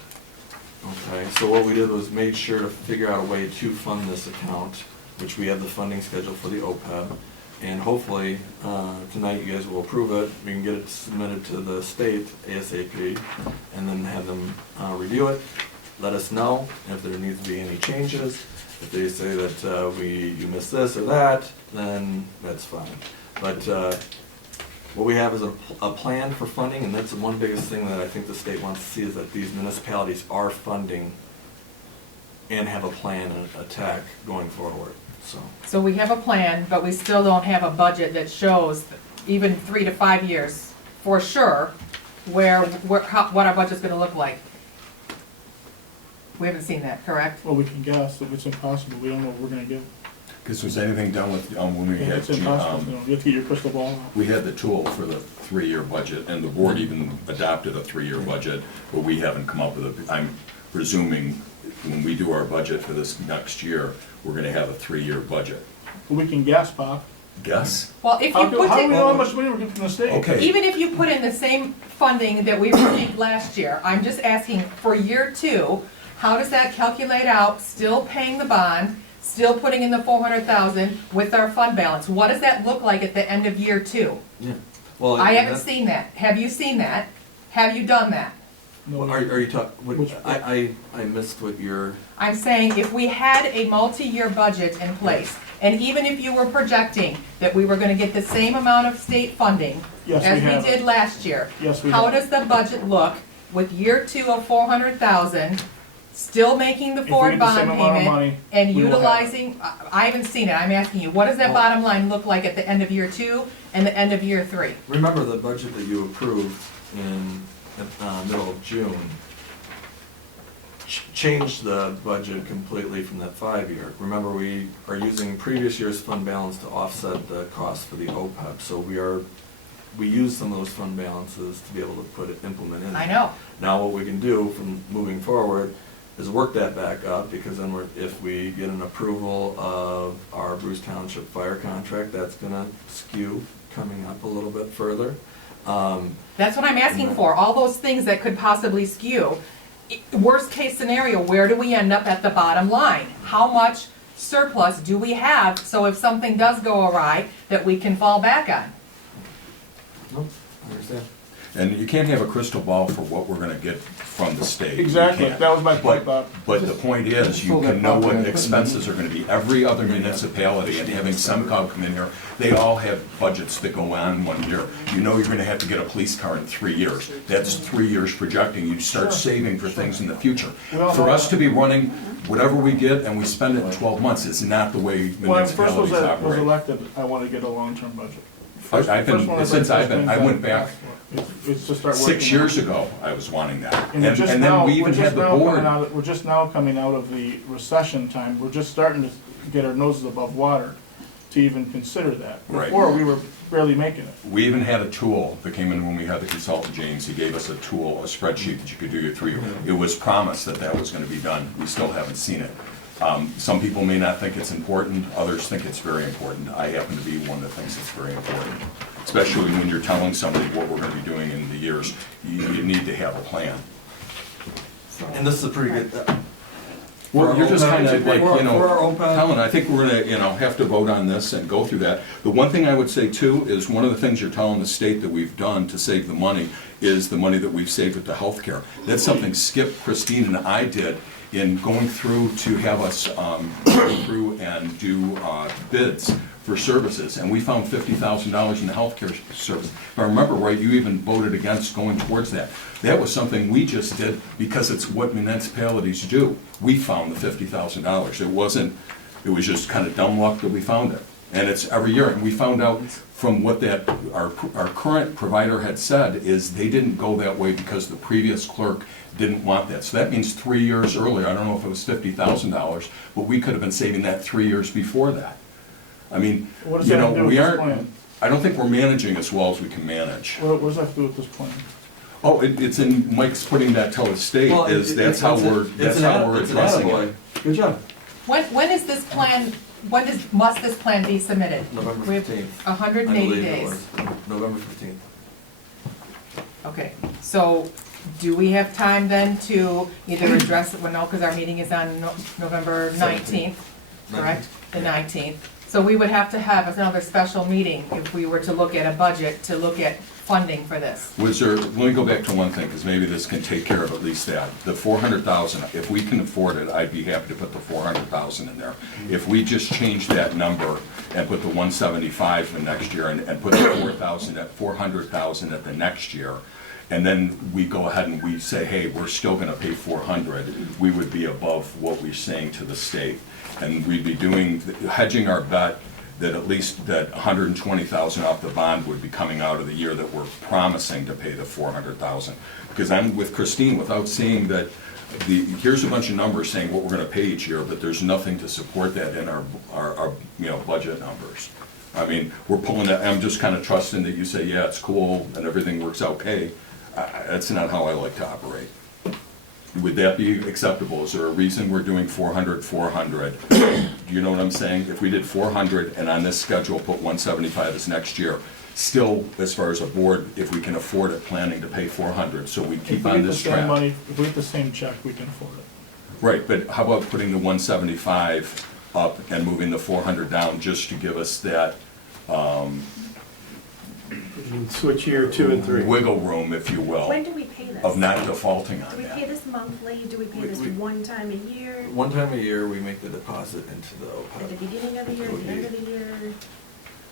Okay, so what we did was made sure to figure out a way to fund this account, which we have the funding schedule for the OPEB. And hopefully, tonight you guys will approve it, we can get it submitted to the state ASAP, and then have them review it, let us know if there needs to be any changes. If they say that you missed this or that, then that's fine. But what we have is a plan for funding, and that's the one biggest thing that I think the state wants to see, is that these municipalities are funding and have a plan and attack going forward, so. So we have a plan, but we still don't have a budget that shows, even 3 to 5 years, for sure, what our budget's gonna look like. We haven't seen that, correct? Well, we can guess, if it's impossible, we don't know what we're gonna get. Because was anything done with, when we had, It's impossible, you have to get your crystal ball. we had the tool for the 3-year budget, and the board even adopted a 3-year budget, but we haven't come up with it. I'm presuming when we do our budget for this next year, we're gonna have a 3-year budget. We can gas pop. Guess? Well, if you How do put we know how it, much money we're getting from the state? Okay. even if you put in the same funding that we received last year, I'm just asking for year 2, how does that calculate out, still paying the bond, still putting in the 400,000 with our fund balance? What does that look like at the end of year 2? Yeah. Well, I haven't seen that. Have you seen that? Have you done that? No, Are you talking, Which- I missed what you're, I'm saying if we had a multi-year budget in place, and even if you were projecting that we were gonna get the same amount of state funding Yes, we as have we it. did last year, Yes, we how have. does the budget look with year 2 of 400,000, still making the If we forward get the same bond amount of payment, money, and we will have it. utilizing, I haven't seen it, I'm asking you, what does that Well- bottom line look like at the end of year 2 and the end of year 3? remember the budget that you approved in, middle of June changed the budget completely from that 5-year. Remember, we are using previous year's fund balance to offset the cost for the OPEB, so we use some of those fund balances to be able to implement in. I know. Now, what we can do from moving forward is work that back up, because then if we get an approval of our Bruce Township fire contract, that's gonna skew coming up a little bit further. That's what I'm asking for, all those things that could possibly skew. Worst case scenario, where do we end up at the bottom line? How much surplus do we have, so if something does go awry, that we can fall back on? Nope, I understand. And you can't have a crystal ball for what we're gonna get from the state. You Exactly, can't. that was my point, Bob. But the point is, you can know what expenses are gonna be. Every other municipality, and having SEMCOG come in here, they all have budgets that go on 1 year. You know you're gonna have to get a police car in 3 years. That's 3 years projecting. You start saving for things in the future. For us to be running whatever we get and we spend it in 12 months is not the way When I first municipalities was operate. elected, I wanted to get a long-term budget. I've been- First one since I've been- I went back It's to start working. 6 years ago, I was wanting that. And we're just then now, we we're even just had the now board. coming out, we're just now coming out of the recession time. We're just starting to get our noses above water to even consider that. Right. Before, we were barely making it. We even had a tool that came in when we had the consultant, James. He gave us a tool, a spreadsheet that you could do your 3-year. It was promised that that was gonna be done. We still haven't seen it. Some people may not think it's important, others think it's very important. I happen to be one that thinks it's very important. Especially when you're telling somebody what we're gonna be doing in the years, you need to have a plan. And this is a pretty good, Well, you're just kind of like, For you know, our OPEB. Helen, I think we're gonna, have to vote on this and go through that. The one thing I would say too is one of the things you're telling the state that we've done to save the money is the money that we've saved with the healthcare. That's something Skip, Christine, and I did in going through to have us go through and do bids for services, and we found $50,000 in the healthcare service. If I remember right, you even voted against going towards that. That was something we just did because it's what municipalities do. We found the $50,000. It was just kind of dumb luck that we found it. And it's every year, and we found out from what our current provider had said is they didn't go that way because the previous clerk didn't want that. So that means 3 years earlier, I don't know if it was $50,000, but we could have been saving that 3 years before that. I mean, What does that have to do with we this aren't, plan? I don't think we're managing as well as we can manage. What does that have to do with this plan? Oh, it's in, Mike's putting that to the state, well, that's how we're addressing it. Good job. When is this plan, must this plan be submitted? November We have 15th. 180 days. November 15th. Okay, so do we have time then to either address it, well, no, because our meeting is on November 19th, correct? The 19th. So we would have to have another special meeting if we were to look at a budget, to look at funding for this. Let me go back to one thing, because maybe this can take care of at least that. The 400,000, if we can afford it, I'd be happy to put the 400,000 in there. If we just change that number and put the 175 for next year and put the 400,000 at the next year, and then we go ahead and we say, hey, we're still gonna pay 400, we would be above what we're saying to the state. And we'd be hedging our bet that at least that 120,000 off the bond would be coming out of the year that we're promising to pay the 400,000. Because I'm with Christine, without seeing that here's a bunch of numbers saying what we're gonna pay each year, but there's nothing to support that in our budget numbers. I mean, we're pulling that, I'm just kind of trusting that you say, yeah, it's cool and everything works okay. That's not how I like to operate. Would that be acceptable? Is there a reason we're doing 400, 400? Do you know what I'm saying? If we did 400 and on this schedule put 175 as next year, still, as far as a board, if we can afford it, planning to pay 400, so we If keep we on get the this same track. money, if we get the same check, we can afford it. Right, but how about putting the 175 up and moving the 400 down just to give us that Switch year 2 and 3. wiggle room, if you will, When do we pay this? of not defaulting Do on we pay that? this monthly? Do we pay We- this we- one time a year? One time a year, we make the deposit into the At the OPEB. beginning of the year, at the end of the year?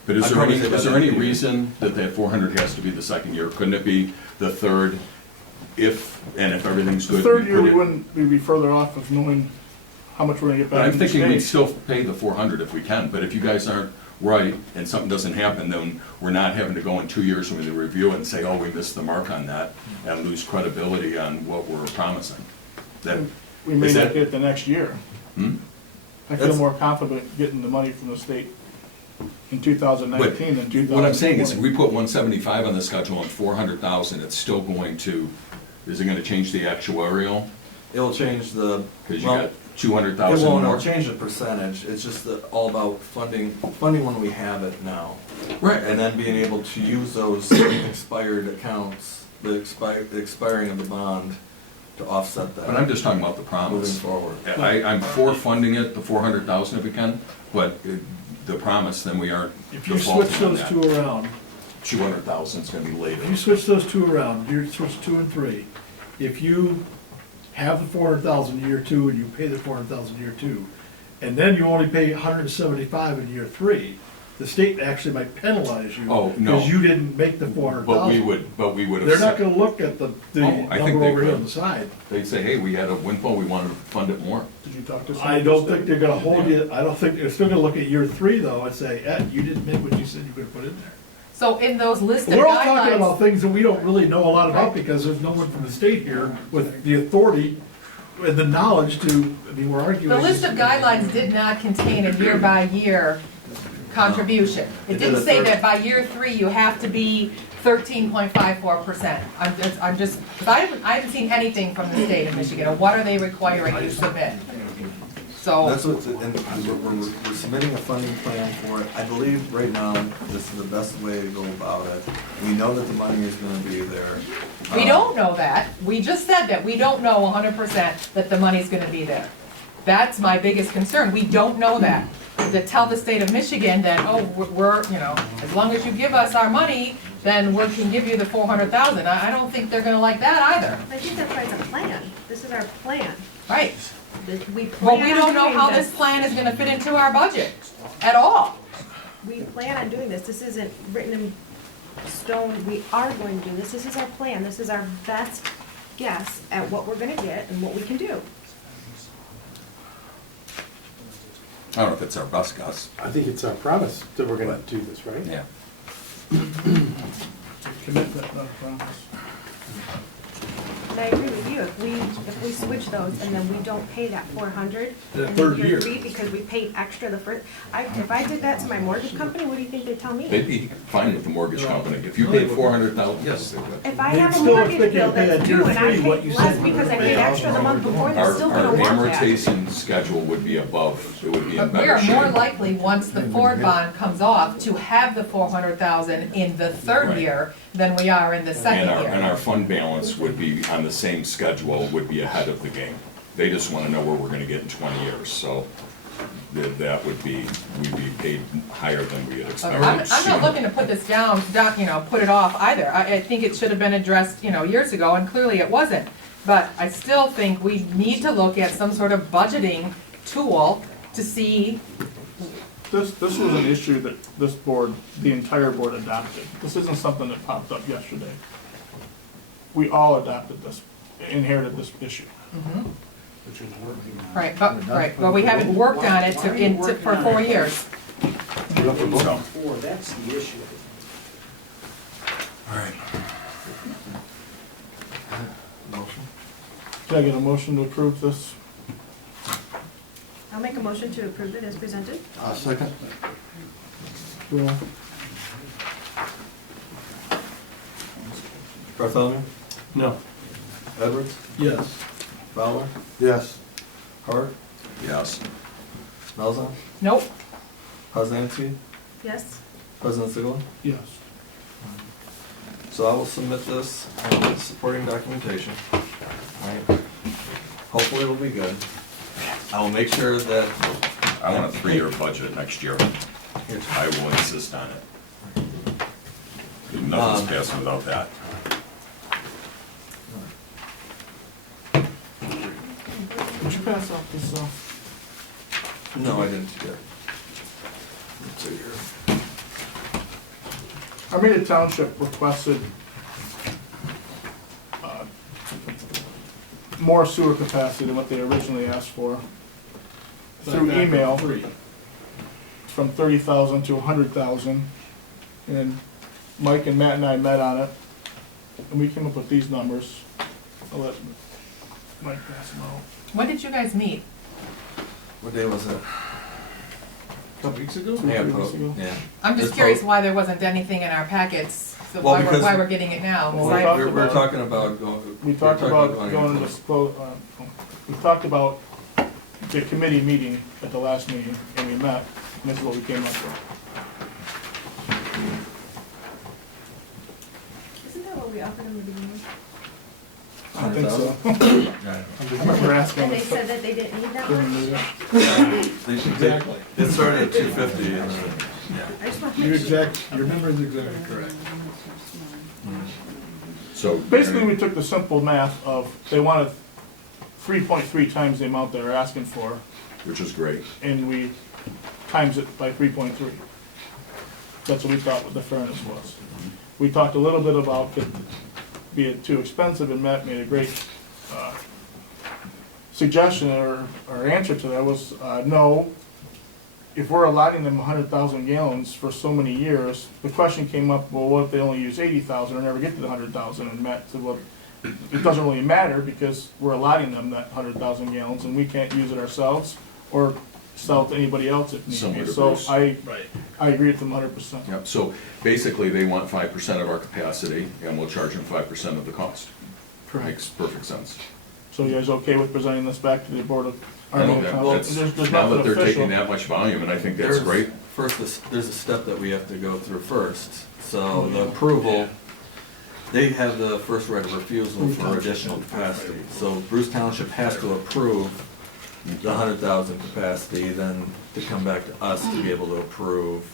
But is I'd there probably any, say is by there the any end of the year. reason that that 400 has to be the second year? Couldn't it be the third if everything's The good? third we year, put we it- would be further off of knowing how much we're gonna get But back I'm from the thinking we'd state. still pay the 400 if we can, but if you guys aren't right and something doesn't happen, then we're not having to go in 2 years when we review it and say, oh, we missed the mark on that, and lose credibility on what we're promising. That, We may is not that- get it the next year. hmm? I feel That's- more confident getting the money from the state in 2019 than 2020. What I'm saying is, if we put 175 on the schedule and 400,000, it's still going to, is it gonna change the actuarial? It'll change the, Because you well, got it 200,000 won't, more. it'll change the percentage, it's just all about funding when we have it now. Right, And then being able to use those expired accounts, the expiring of the bond to offset that. but I'm just talking about the Moving promise. forward. I'm for funding it, the 400,000 if we can, but the promise, then we aren't If you switch defaulting on those that. two around, 200,000 is gonna be later. if you switch those two around, you switch 2 and 3, if you have the 400,000 in year 2 and you pay the 400,000 in year 2, and then you only pay 175 in year 3, the state actually might penalize you. Oh, no. Because you didn't make the 400,000. But we would have. They're not gonna look at the Oh, I think number they over here could. on the side. They'd say, hey, we had a windfall, we wanted to fund it more. Did you talk to I somebody? don't think they're gonna hold you, I don't think, they're still gonna look at year 3 though and say, Ed, you didn't make what you said you could put in there. So in those listed We're all talking about guidelines, things that we don't really know a lot about Right. because there's no one from the state here with the authority and the knowledge to, I mean, we're arguing. the list of guidelines did not contain a year-by-year contribution. It It did didn't a say third- that by year 3 you have to be 13.54%. I'm just, 'cause I haven't seen anything from the state of Michigan, or what are they requiring you to submit? That's So, what's, and we're submitting a funding plan for it. I believe right now, this is the best way to go about it. We know that the money is gonna be there. we don't know that. We just said that. We don't know 100% that the money's gonna be there. That's my biggest concern. We don't know that. To tell the state of Michigan that, oh, we're, you know, as long as you give us our money, then we can give you the 400,000. I don't think they're gonna like that either. I think that's why it's a plan. This is our plan. Right. We Well, plan we on don't know doing how this plan is gonna fit into our budget at all. We plan on doing this. This isn't written in stone. We are going to do this. This is our plan. This is our best guess at what we're gonna get and what we can do. I don't know if it's our best guess. I think it's our promise that we're gonna do this, right? Yeah. Commitment, not a promise. And I agree with you. If we switch those and then we don't pay that 400 The in third year year. 3 because we paid extra the first, if I did that to my mortgage company, what do you think they'd tell me? They'd be fine with the mortgage company. If you paid 400,000, yes, they would. If I They'd have a still mortgage expect you to bill pay that's at year due and I 3 what pay you less said because I you paid would. extra the month before, they're Our still gonna want that. amortization schedule would be above, it would be in But we better are more shape. likely, once the Ford bond comes off, to have the 400,000 in the third Right. year than we are in the second And year. our fund balance would be on the same schedule, would be ahead of the game. They just wanna know where we're gonna get in 20 years, so that would be, we'd be paid higher than we had expected. I'm not looking to put this down, you know, put it off either. I think it should have been addressed, you know, years ago, and clearly it wasn't. But I still think we need to look at some sort of budgeting tool to see, This was an issue that this board, the entire board adopted. This isn't something that popped up yesterday. We all adopted this, inherited this issue. right, but we haven't worked on it for 4 years. So, That's the issue. all right. Motion? Can I get a motion to approve this? I'll make a motion to approve it as presented. Second. Bill? Bartholomew? No. Edwards? Yes. Fowler? Yes. Hart? Yes. Malzahn? Nope. Poznanski? Yes? President Sigla? Yes. So I will submit this with supporting documentation. Right. Hopefully it'll be good. I will make sure that. I want a 3-year budget next year. Here's- I will insist on it. Nothing's passed without that. Would you pass out this, No, I didn't yet. Let's see here. Armada Township requested more sewer capacity than what they originally asked for. Through Back to email, 3. from 30,000 to 100,000. And Mike and Matt and I met on it, and we came up with these numbers. I'll let Mike pass them out. When did you guys meet? What day was it? Couple weeks ago? Yeah, 3 weeks ago. yeah. I'm just It's curious both. why there wasn't anything in our packets, so Well, why because- why we're getting it now. Well, Because I- we We're talking about going. We we're talked talking about going going to into- we talked about the committee meeting at the last meeting, and we met, and this is what we came up with. Isn't that what we offered in the beginning? I think so. 100,000? I remember asking. And they said that they didn't need that during the much? meeting. Exactly. It started at 250 and then, yeah. I just want to Your make sure. your number is exactly correct. So. Basically, we took the simple math of, they wanted 3.3 times the amount they were asking for, Which is great. and we times it by 3.3. That's what we thought what the fairness was. We talked a little bit about it being too expensive, and Matt made a great suggestion or answer to that was, no, if we're allotting them 100,000 gallons for so many years, the question came up, well, what if they only use 80,000 or never get to the 100,000? And Matt said, well, it doesn't really matter because we're allotting them that 100,000 gallons and we can't use it ourselves or sell it to anybody else if need Similar be. to So Bruce. I Right. agree with them 100%. Yep, so basically, they want 5% of our capacity, and we'll charge them 5% of the cost. Makes perfect sense. So you guys okay with presenting this back to the Board of? I know Army that- Council? that's- There's Now nothing that they're official. taking that much volume, and I think that's There's- great. First, there's a step that we have to go through first. So the approval, they have the first right of refusal for additional capacity. So Bruce Township has to approve the 100,000 capacity, then to come back to us to be able to approve.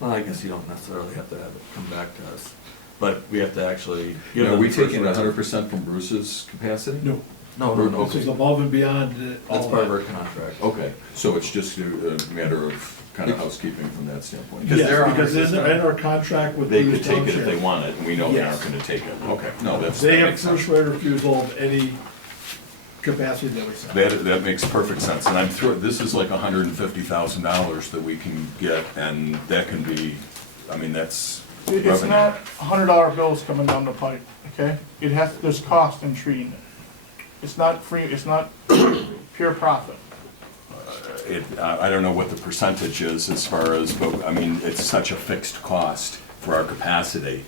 Well, I guess you don't necessarily have to have it come back to us, but we have to actually give them. Are we the first taking right of- 100% from Bruce's capacity? No, No, no, this is okay. above and beyond all That's part of that. our contract. Okay, so it's just a matter of kind of housekeeping from that standpoint? Because Yes, they're on our because in system. our contract with They Bruce could take it if Township, they want it, and we know they Yes. aren't gonna take it. Okay, no, they that have makes sense. first right of refusal of any capacity that we sell. That makes perfect sense, and I'm sure, this is like $150,000 that we can get, and that can be, I mean, that's It's revenue. not $100 bills coming down the pipe, okay? It has, there's cost in treating it. It's not free, it's not pure profit. I don't know what the percentage is as far as, but, I mean, it's such a fixed cost for our capacity.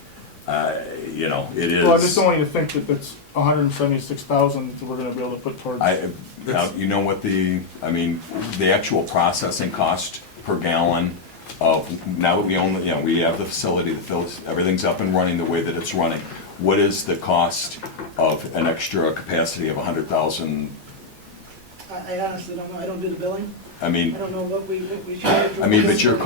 You know, it is. Well, I just don't want you to think that that's 176,000 that we're gonna be able to put towards. Now, you know what I mean, the actual processing cost per gallon of, now that we own, we have the facility that fills, everything's up and running the way that it's running. What is the cost of an extra capacity of 100,000? I honestly don't know, I don't do the billing, I I mean, don't know what we charge. I mean, but your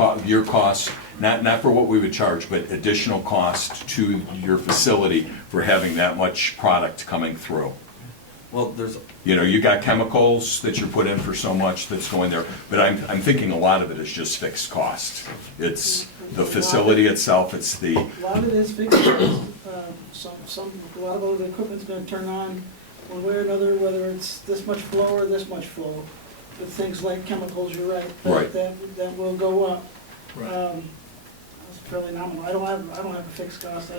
cost, not for what we would charge, but additional cost to your facility for having that much product coming through. Well, there's, You know, you got chemicals that you put in for so much that's going there, but I'm thinking a lot of it is just fixed cost. It's the facility itself, it's the, A lot of it is fixed, a lot of the equipment's gonna turn on one way or another, whether it's this much flow or this much flow. With things like chemicals, you're right. Right. That will go up. Right. As fairly nominal. I don't have a fixed cost,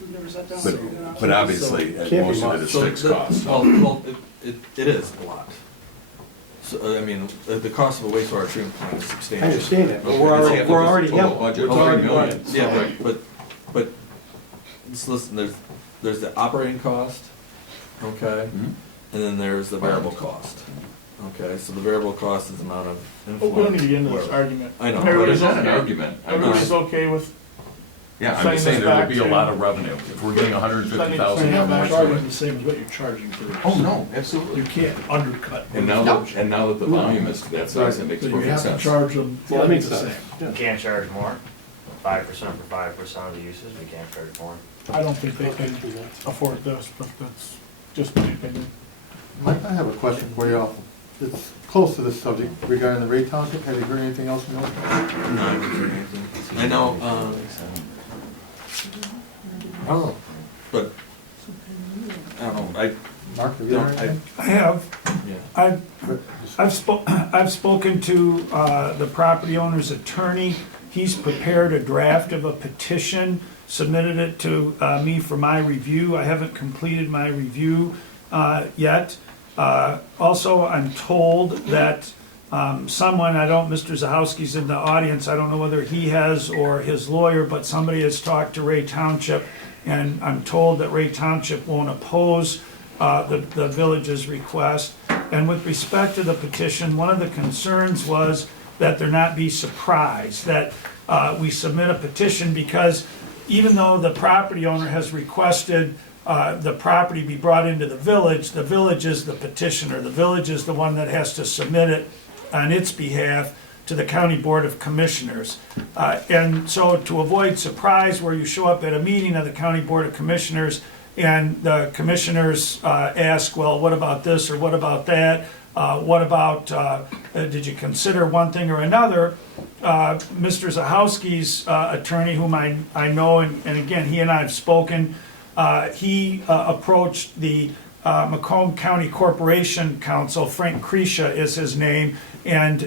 we've never sat down and figured it out. But obviously, Can't be most of it much. is So fixed the- costs. Well, it is a lot. So, I mean, the cost of a wastewater treatment plant is I substantial. understand that, but Okay, we're let's already, have we're this already, total yeah, budget, we're already 3 million. running. Yeah, but, just listen, there's the operating cost, okay? Mhm. And then there's the variable cost. Okay, so the variable cost is the amount of But we don't need to influence. get into this where- argument. I know, But Everybody's it's not an okay. argument. I'm Everybody's just- okay with, Yeah, I'm Sending just saying this there would back be a to- lot of revenue. If we're getting 150,000 Sending it more back to Charging it. the same as what you're charging for. Oh, no, absolutely. You can't undercut. And now that the volume is that size, it makes So you perfect have to sense. charge them Well, that makes the sense. same. We can't charge more, 5% for 5% of the uses, we can't charge more. I don't think they can afford this, but that's just my opinion. Mike, I have a question for you. It's close to this subject regarding the Ray Township. Have you heard anything else from them? No, I haven't heard anything. I know, Oh, but, I don't know, Mark, have you heard I, anything? I have, yeah. I've spoken to the property owner's attorney. He's prepared a draft of a petition, submitted it to me for my review. I haven't completed my review yet. Also, I'm told that someone, Mr. Zahowski's in the audience, I don't know whether he has or his lawyer, but somebody has talked to Ray Township, and I'm told that Ray Township won't oppose the village's request. And with respect to the petition, one of the concerns was that there not be surprise, that we submit a petition, because even though the property owner has requested the property be brought into the village is the petitioner. The village is the one that has to submit it on its behalf to the County Board of Commissioners. And so to avoid surprise where you show up at a meeting of the County Board of Commissioners and the commissioners ask, well, what about this or what about that? What about, did you consider one thing or another? Mr. Zahowski's attorney, whom I know, and again, he and I have spoken, he approached the Macomb County Corporation Council, Frank Crecia is his name, and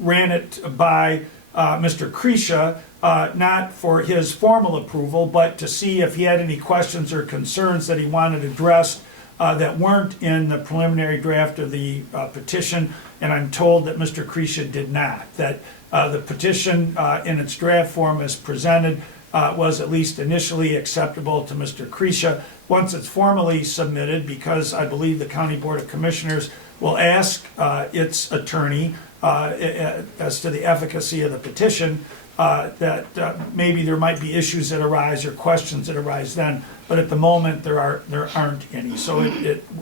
ran it by Mr. Crecia, not for his formal approval, but to see if he had any questions or concerns that he wanted addressed that weren't in the preliminary draft of the petition, and I'm told that Mr. Crecia did not, that the petition in its draft form as presented was at least initially acceptable to Mr. Crecia. Once it's formally submitted, because I believe the County Board of Commissioners will ask its attorney as to the efficacy of the petition, that maybe there might be issues that arise or questions that arise then, but at the moment there aren't any. So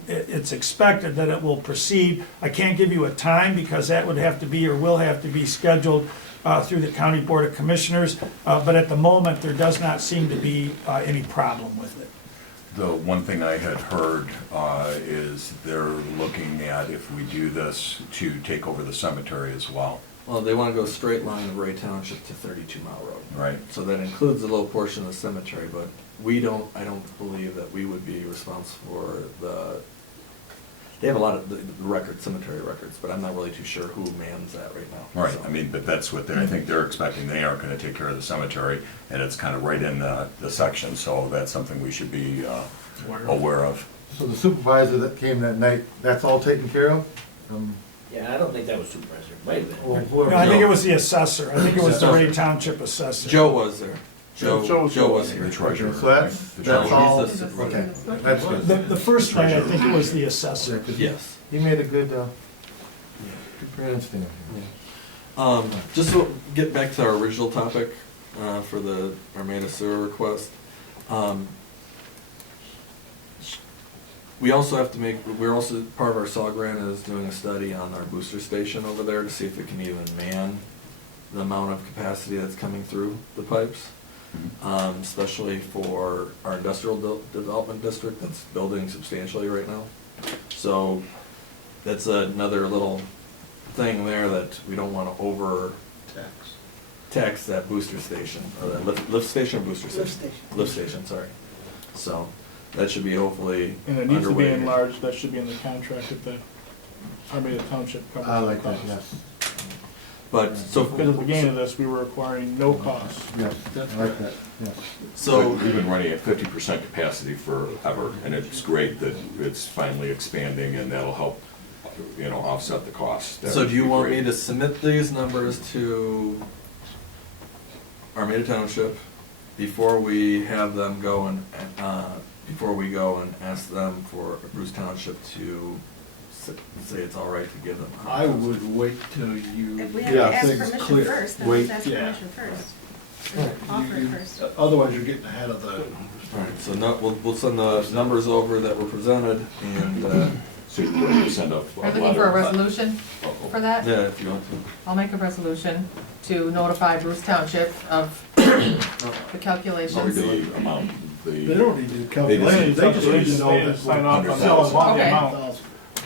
it's expected that it will proceed. I can't give you a time because that would have to be or will have to be scheduled through the County Board of Commissioners, but at the moment there does not seem to be any problem with it. The one thing I had heard is they're looking at, if we do this, to take over the cemetery as well. Well, they want to go straight line of Ray Township to 32 Mile Road. Right. So that includes the little portion of the cemetery, but I don't believe that we would be responsible for they have a lot of the cemetery records, but I'm not really too sure who mans that right now. Right, So- I mean, but that's what I think they're expecting. They aren't gonna take care of the cemetery, and it's kind of right in the section, so that's something we should be aware of. So the supervisor that came that night, that's all taken care of? Yeah, I don't think that was supervisor, might have been. Or whoever- No, I think it was the assessor. I think it was the Ray Township assessor. Joe was there. Joe was Joe was The here. treasurer. So that's The that's treasurer. all, He's the supervisor. okay, that's good. The first night, I think it was the assessor. Yeah, 'cause Yes. He made a good grandstand. Just to get back to our original topic for the Armada sewer request. We also have to we're also, part of our SAW grant is doing a study on our booster station over there to see if it can even man the amount of capacity that's coming through the pipes. Especially for our industrial development district that's building substantially right now. So that's another little thing there that we don't want to over tax that booster station, or that lift station or booster station? Lift station. Lift station, sorry. So that should be hopefully And it needs to be underway. enlarged, that should be in the contract that the Armada Township covers. I like the that, cost. yes. But, so, Because at the beginning of this, we were requiring no cost. Yes, I like that, yes. so, We've been running at 50% capacity forever, and it's great that it's finally expanding, and that'll help, offset the costs. That so would do you be want me great. to submit these numbers to Armada Township before we have them go and, before we go and ask them for Bruce Township to say it's all right to give them? I would wait till you If we get have to ask things permission clear. first, then Wait, let's ask yeah. permission first. Or offer it first. Otherwise, you're getting ahead of the, All right, so no, we'll send the numbers over that were presented, and, So you want to send up a Are you looking for a letter? resolution for that? yeah, if you want to. I'll make a resolution to notify Bruce Township of the calculations. The amount, they the, don't need to They calculate, just- they just They need to know they that just sign we're off on the 100,000. Okay. amount.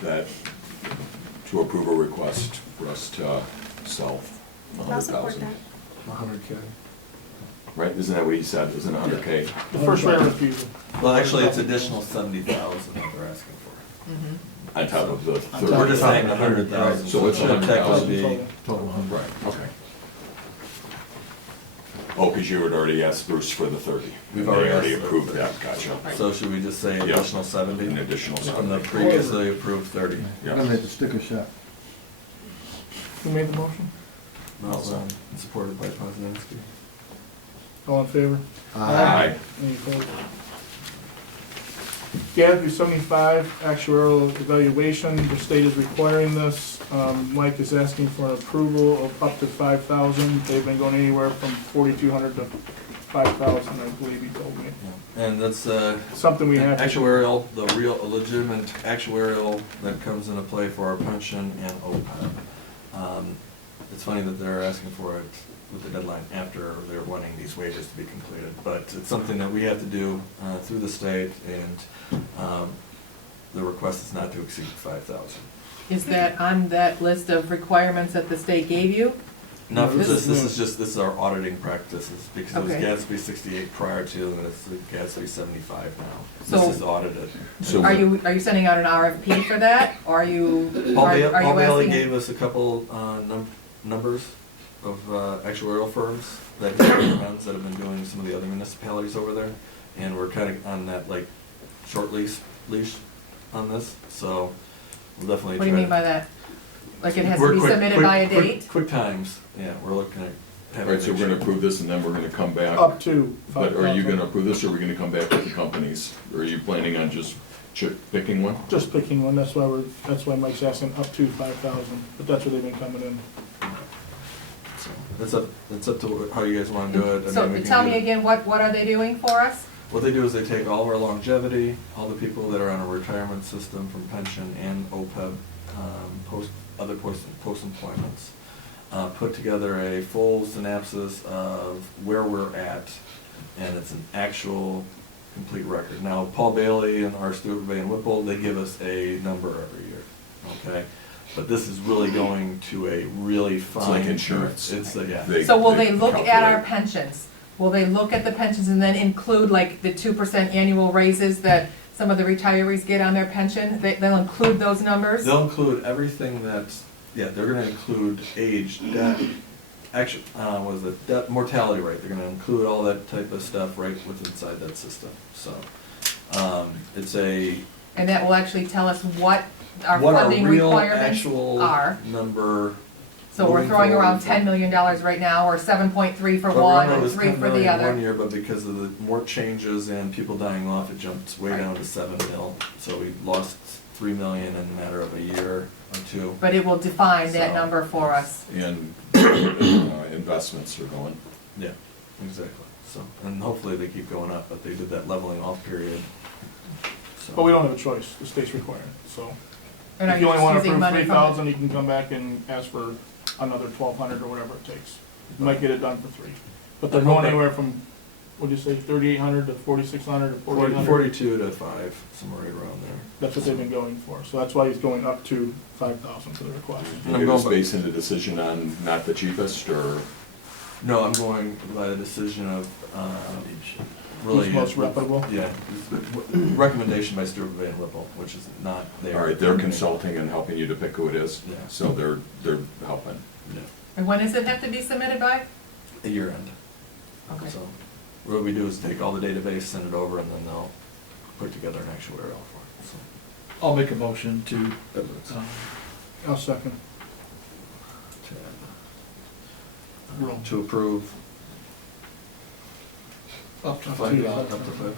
that, to approve a request for us to sell I'll support 100,000. that. 100K. Right, isn't that what he said, isn't it 100K? The first rate of refusal. Well, actually, it's additional 70,000 that they're asking for. Mhm. On top of the On 30. top We're just saying 100,000. So it's it should technically 100,000. be. Total 100. Right, okay. Oh, because you had already asked Bruce for the 30. We've They already already asked for approved 30. that, gotcha. So should we just say additional 70? An additional From the 70. previously approved 30? Yeah. I'm gonna make the sticker shot. Who made the motion? Malzahn, supported by Poznanski. All in favor? Aye. Any opposed? GASB 75, actuarial evaluation, the state is requiring this. Mike is asking for an approval of up to 5,000. They've been going anywhere from 4,200 to 5,000, I believe he told me. And that's, Something we have to. actuarial, the real, a legitimate actuarial that comes into play for our pension and OPEB. It's funny that they're asking for it with the deadline after they're wanting these wages to be completed, but it's something that we have to do through the state, and the request is not to exceed 5,000. Is that on that list of requirements that the state gave you? Not for This- this is our auditing practices, because it was Okay. GASB 68 prior to, and it's GASB 75 now. So- This is audited. So Are you sending out an RFP for that, or are you, Paul are you Bailey asking? gave us a couple numbers of actuarial firms that he recommends that have been doing some of the other municipalities over there, and we're kind of on that like short leash on this, so we'll definitely What try. do you mean by that? Like it has to We're be quick- submitted quick- by a quick- date? Quick times, yeah, we're looking at having. Right, so we're gonna approve this and then we're gonna come back. Up to But 5,000. are you gonna approve this, or are we gonna come back with the companies? Or are you planning on just picking one? Just picking one, that's why Mike's asking up to 5,000, but that's where they've been coming in. It's up to how you guys wanna do it. I So mean, we can tell do- me again, what are they doing for us? What they do is they take all of our longevity, all the people that are on a retirement system from pension and OPEB, post-employments, put together a full synopsis of where we're at, and it's an actual complete record. Now, Paul Bailey and our Stewart Bay and Whipple, they give us a number every year, okay? But this is really going to a really fine. like insurance. It's, yeah. So will they look at our calculate. pensions? Will they look at the pensions and then include like the 2% annual raises that some of the retirees get on their pension? They'll include those numbers? They'll include everything that's, yeah, they're gonna include age, debt, actually, what is it, debt, mortality rate, they're gonna include all that type of stuff right within inside that system, so. It's a, And that will actually tell us what our what our funding real requirements actual are. number. So we're moving throwing around forward. $10 million right now, or 7.3 for But one remember, it and was 3 10 for the million other. one year, but because of the more changes and people dying off, it jumped way down to 7 mil. So we lost 3 million in a matter of a year or two. But it will define that So- number for us. And investments are going. Yeah, exactly, so, and hopefully they keep going up, but they did that leveling off period. So- But we don't have a choice, the state's requiring it, so. And are If you only just wanna using approve money from- 3,000, you can come back and ask for another 1,200 or whatever it takes. You might get it done for 3. But they're going anywhere from, what'd you say, 3,800 to 4,600 to 4,800? 42 to 5, somewhere right around there. That's what they've been going for, so that's why he's going up to 5,000 for the request. And I'm It was going by- basing the decision on not the cheapest, or? No, I'm going by the decision of, really. Who's most reputable? Yeah, recommendation by Stewart Bay and Whipple, which is not their. All right, they're consulting and helping you to pick who it is, Yeah. so they're helping. Yeah. And when does it have to be submitted by? A year end. Okay. So what we do is take all the database, send it over, and then they'll put together an actuarial for it, so. I'll make a motion to, Edwards. I'll second. Roll. To approve. up to Five, $2. up to five.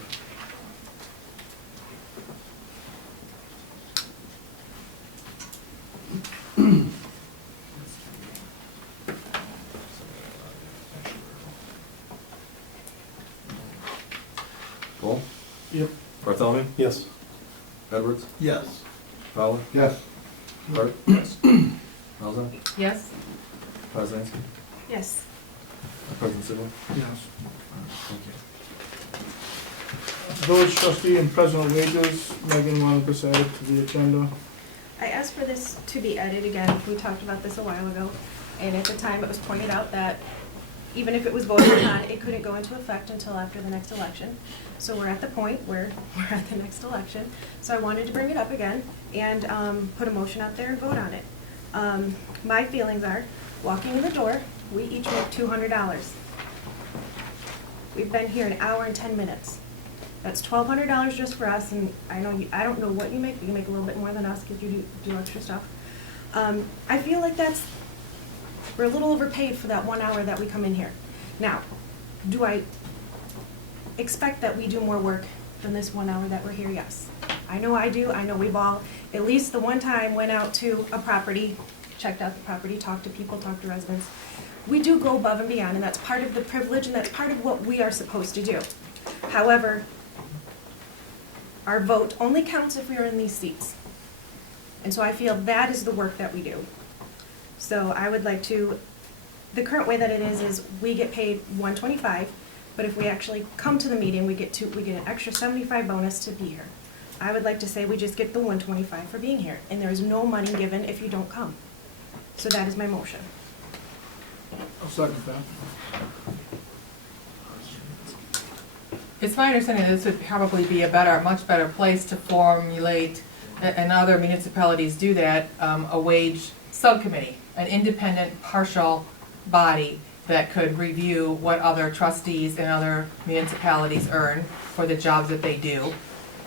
Roll. Yep. Bartholomew. Yes. Edwards. Yes. Fowler. Yes. Hart. Yes. Malzahn. Yes? Poznanski. Yes. President Sibley. Yes. Thank you. Village trustee and president wages, Megan wanted this added to the agenda. I asked for this to be added again. We talked about this a while ago. And at the time, it was pointed out that even if it was voted upon, it couldn't go into effect until after the next election. So we're at the point where we're at the next election. So I wanted to bring it up again and put a motion out there and vote on it. My feelings are, walking in the door, we each make $200. We've been here an hour and 10 minutes. That's $1,200 just for us, and I know I don't know what you make, but you make a little bit more than us because you do extra stuff. I feel like we're a little overpaid for that 1 hour that we come in here. Now, do I expect that we do more work than this 1 hour that we're here? Yes. I know I do. I know we've all, at least the one time, went out to a property, checked out the property, talked to people, talked to residents. We do go above and beyond, and that's part of the privilege, and that's part of what we are supposed to do. However, our vote only counts if we are in these seats. And so I feel that is the work that we do. So I would like to, the current way that it is we get paid $125, but if we actually come to the meeting, we get an extra $75 bonus to be here. I would like to say we just get the $125 for being here, and there is no money given if you don't come. So that is my motion. I'll second that. It's my understanding that this would probably be much better place to formulate, and other municipalities do that, a wage subcommittee, an independent, partial body that could review what other trustees and other municipalities earn for the jobs that they do.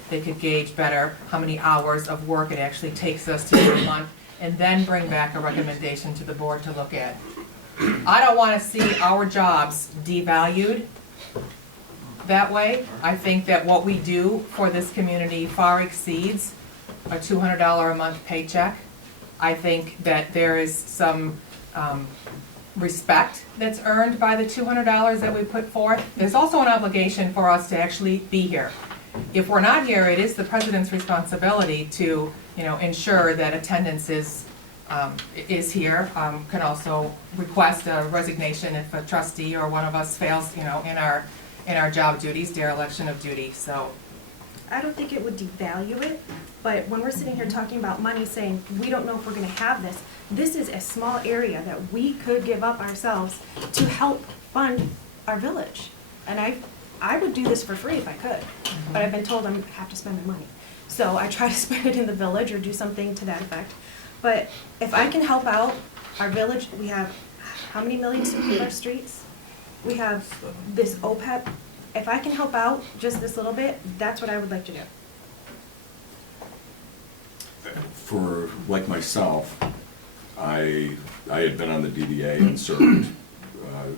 They could gauge better how many hours of work it actually takes us to do a month, and then bring back a recommendation to the board to look at. I don't want to see our jobs devalued that way. I think that what we do for this community far exceeds a $200 a month paycheck. I think that there is some respect that's earned by the $200 that we put forth. There's also an obligation for us to actually be here. If we're not here, it is the president's responsibility to, ensure that attendance is here. Can also request a resignation if a trustee or one of us fails, in our job duties, dereliction of duty. So I don't think it would devalue it, but when we're sitting here talking about money, saying we don't know if we're going to have this, this is a small area that we could give up ourselves to help fund our village. And I would do this for free if I could, but I've been told I have to spend my money. So I try to spend it in the village or do something to that effect. But if I can help out our village, we have how many millions to pave our streets? We have this OPEB. If I can help out just this little bit, that's what I would like to do. For, like myself, I had been on the DDA and served.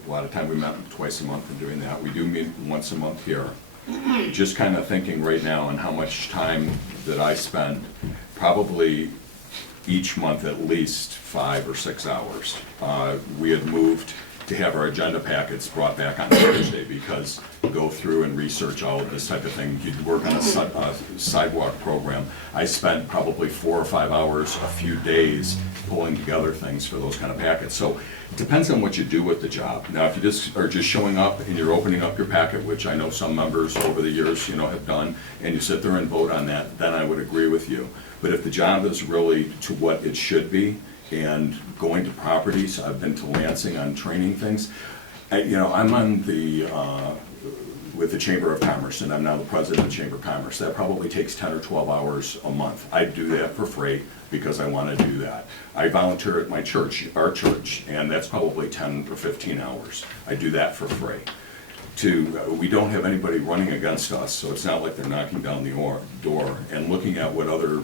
A lot of time we met twice a month and doing that. We do meet once a month here. Just kind of thinking right now on how much time that I spend, probably each month at least 5 or 6 hours. We had moved to have our agenda packets brought back on Thursday because go through and research all of this type of thing. You'd work on a sidewalk program. I spent probably 4 or 5 hours a few days pulling together things for those kind of packets. So it depends on what you do with the job. Now, if you just are just showing up and you're opening up your packet, which I know some members over the years, have done, and you sit there and vote on that, then I would agree with you. But if the job is really to what it should be, and going to properties, I've been to Lansing on training things. I'm on the with the Chamber of Commerce, and I'm now the president of the Chamber of Commerce. That probably takes 10 or 12 hours a month. I do that for free because I want to do that. I volunteer at my church, our church, and that's probably 10 or 15 hours. I do that for free. We don't have anybody running against us, so it's not like they're knocking down the door. And looking at what other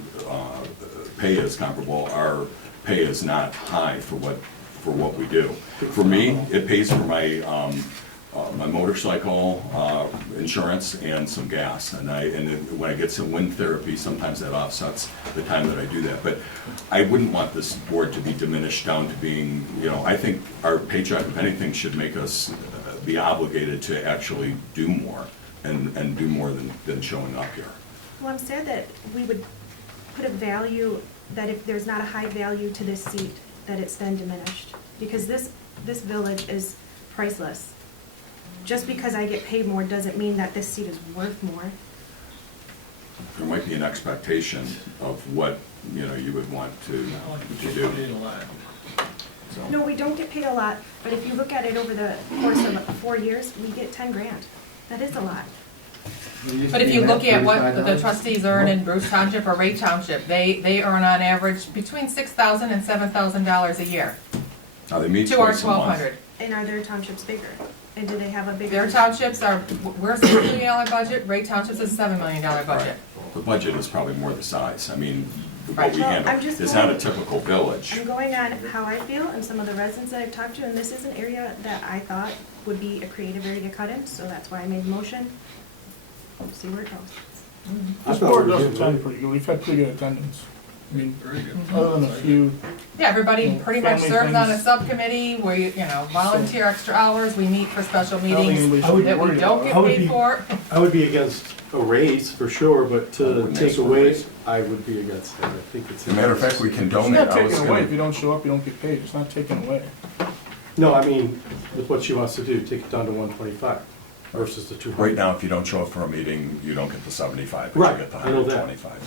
pay is comparable, our pay is not high for what we do. For me, it pays for my my motorcycle insurance and some gas, and when I get some wind therapy, sometimes that offsets the time that I do that. But I wouldn't want this board to be diminished down to being, I think our paycheck, if anything, should make us be obligated to actually do more and do more than showing up here. Well, I'm sad that we would put a value, that if there's not a high value to this seat, that it's then diminished. Because this village is priceless. Just because I get paid more doesn't mean that this seat is worth more. There might be an expectation of what, you would want to do. So. No, we don't get paid a lot, but if you look at it over the course of 4 years, we get 10 grand. That is a lot. But if you look at what the trustees earn in Bruce Township or Ray Township, they earn on average between $6,000 and $7,000 a year. They meet to our twice a month. 1,200. And are their townships bigger? And do they have a bigger? Their townships we're a $6 million budget, Ray Township's a $7 million budget. Right. The budget is probably more the size. I mean, Right. what we Well, handle I'm just is not a going- typical village. I'm going on how I feel and some of the residents that I've talked to, and this is an area that I thought would be a creative area to cut in, so that's why I made the motion. We'll see where it goes. This board does attend pretty good. We've had pretty good attendance. I mean, other than a few. Yeah, everybody pretty much Family serves on a things. subcommittee, where volunteer extra hours, we meet for special I don't think meetings anybody should be that we worried don't about get it. paid for. I would be against a raise for sure, but I to wouldn't take ask for a away, raise. I would be against that. I think it's. As a matter of fact, we can It's donate. not I was taken away. gonna- If you don't show up, you don't get paid. It's not taken away. No, I mean, with what she wants to do, take it down to 125 versus the 200. Right now, if you don't show up for a meeting, you don't get the 75, but Right, you get the I know that. 125.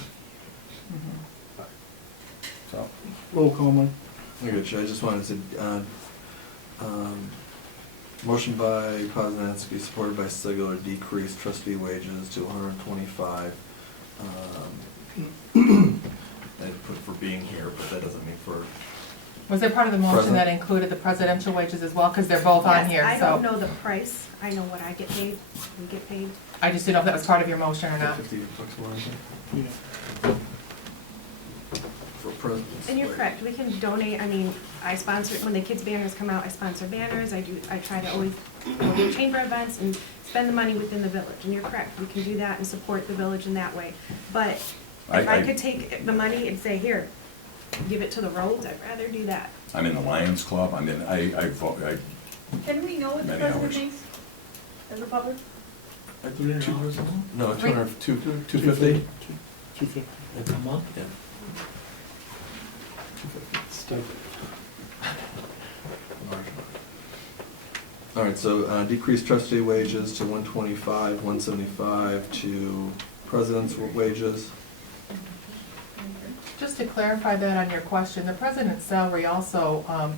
So, Roll call, Mike. Very good, Chair. I just wanted to, motion by Poznanski, supported by Sigler, decrease trustee wages to 125. I put for being here, but that doesn't mean for. Was there part of the motion Present. that included the presidential wages as well? Because they're both on Yes, here, I so don't know the price. I know what I get paid, we get paid. I just didn't know if that was part of your motion or not. 50 bucks more, I think, Yeah. for presidents. And you're correct, we can donate, I mean, I sponsor, when the kids' banners come out, I sponsor banners, I try to always do chamber events and spend the money within the village, and you're correct, we can do that and support the village in that way. But if I could take the money and say, here, give it to the roads, I'd rather do that. I'm in the Lions Club. I mean, I vote. Can we know what the Many president hours. thinks as a public? No, 250? 250. A month? Yeah. All right, so decrease trustee wages to 125, 175 to president's wages. Just to clarify that on your question, the president's salary also,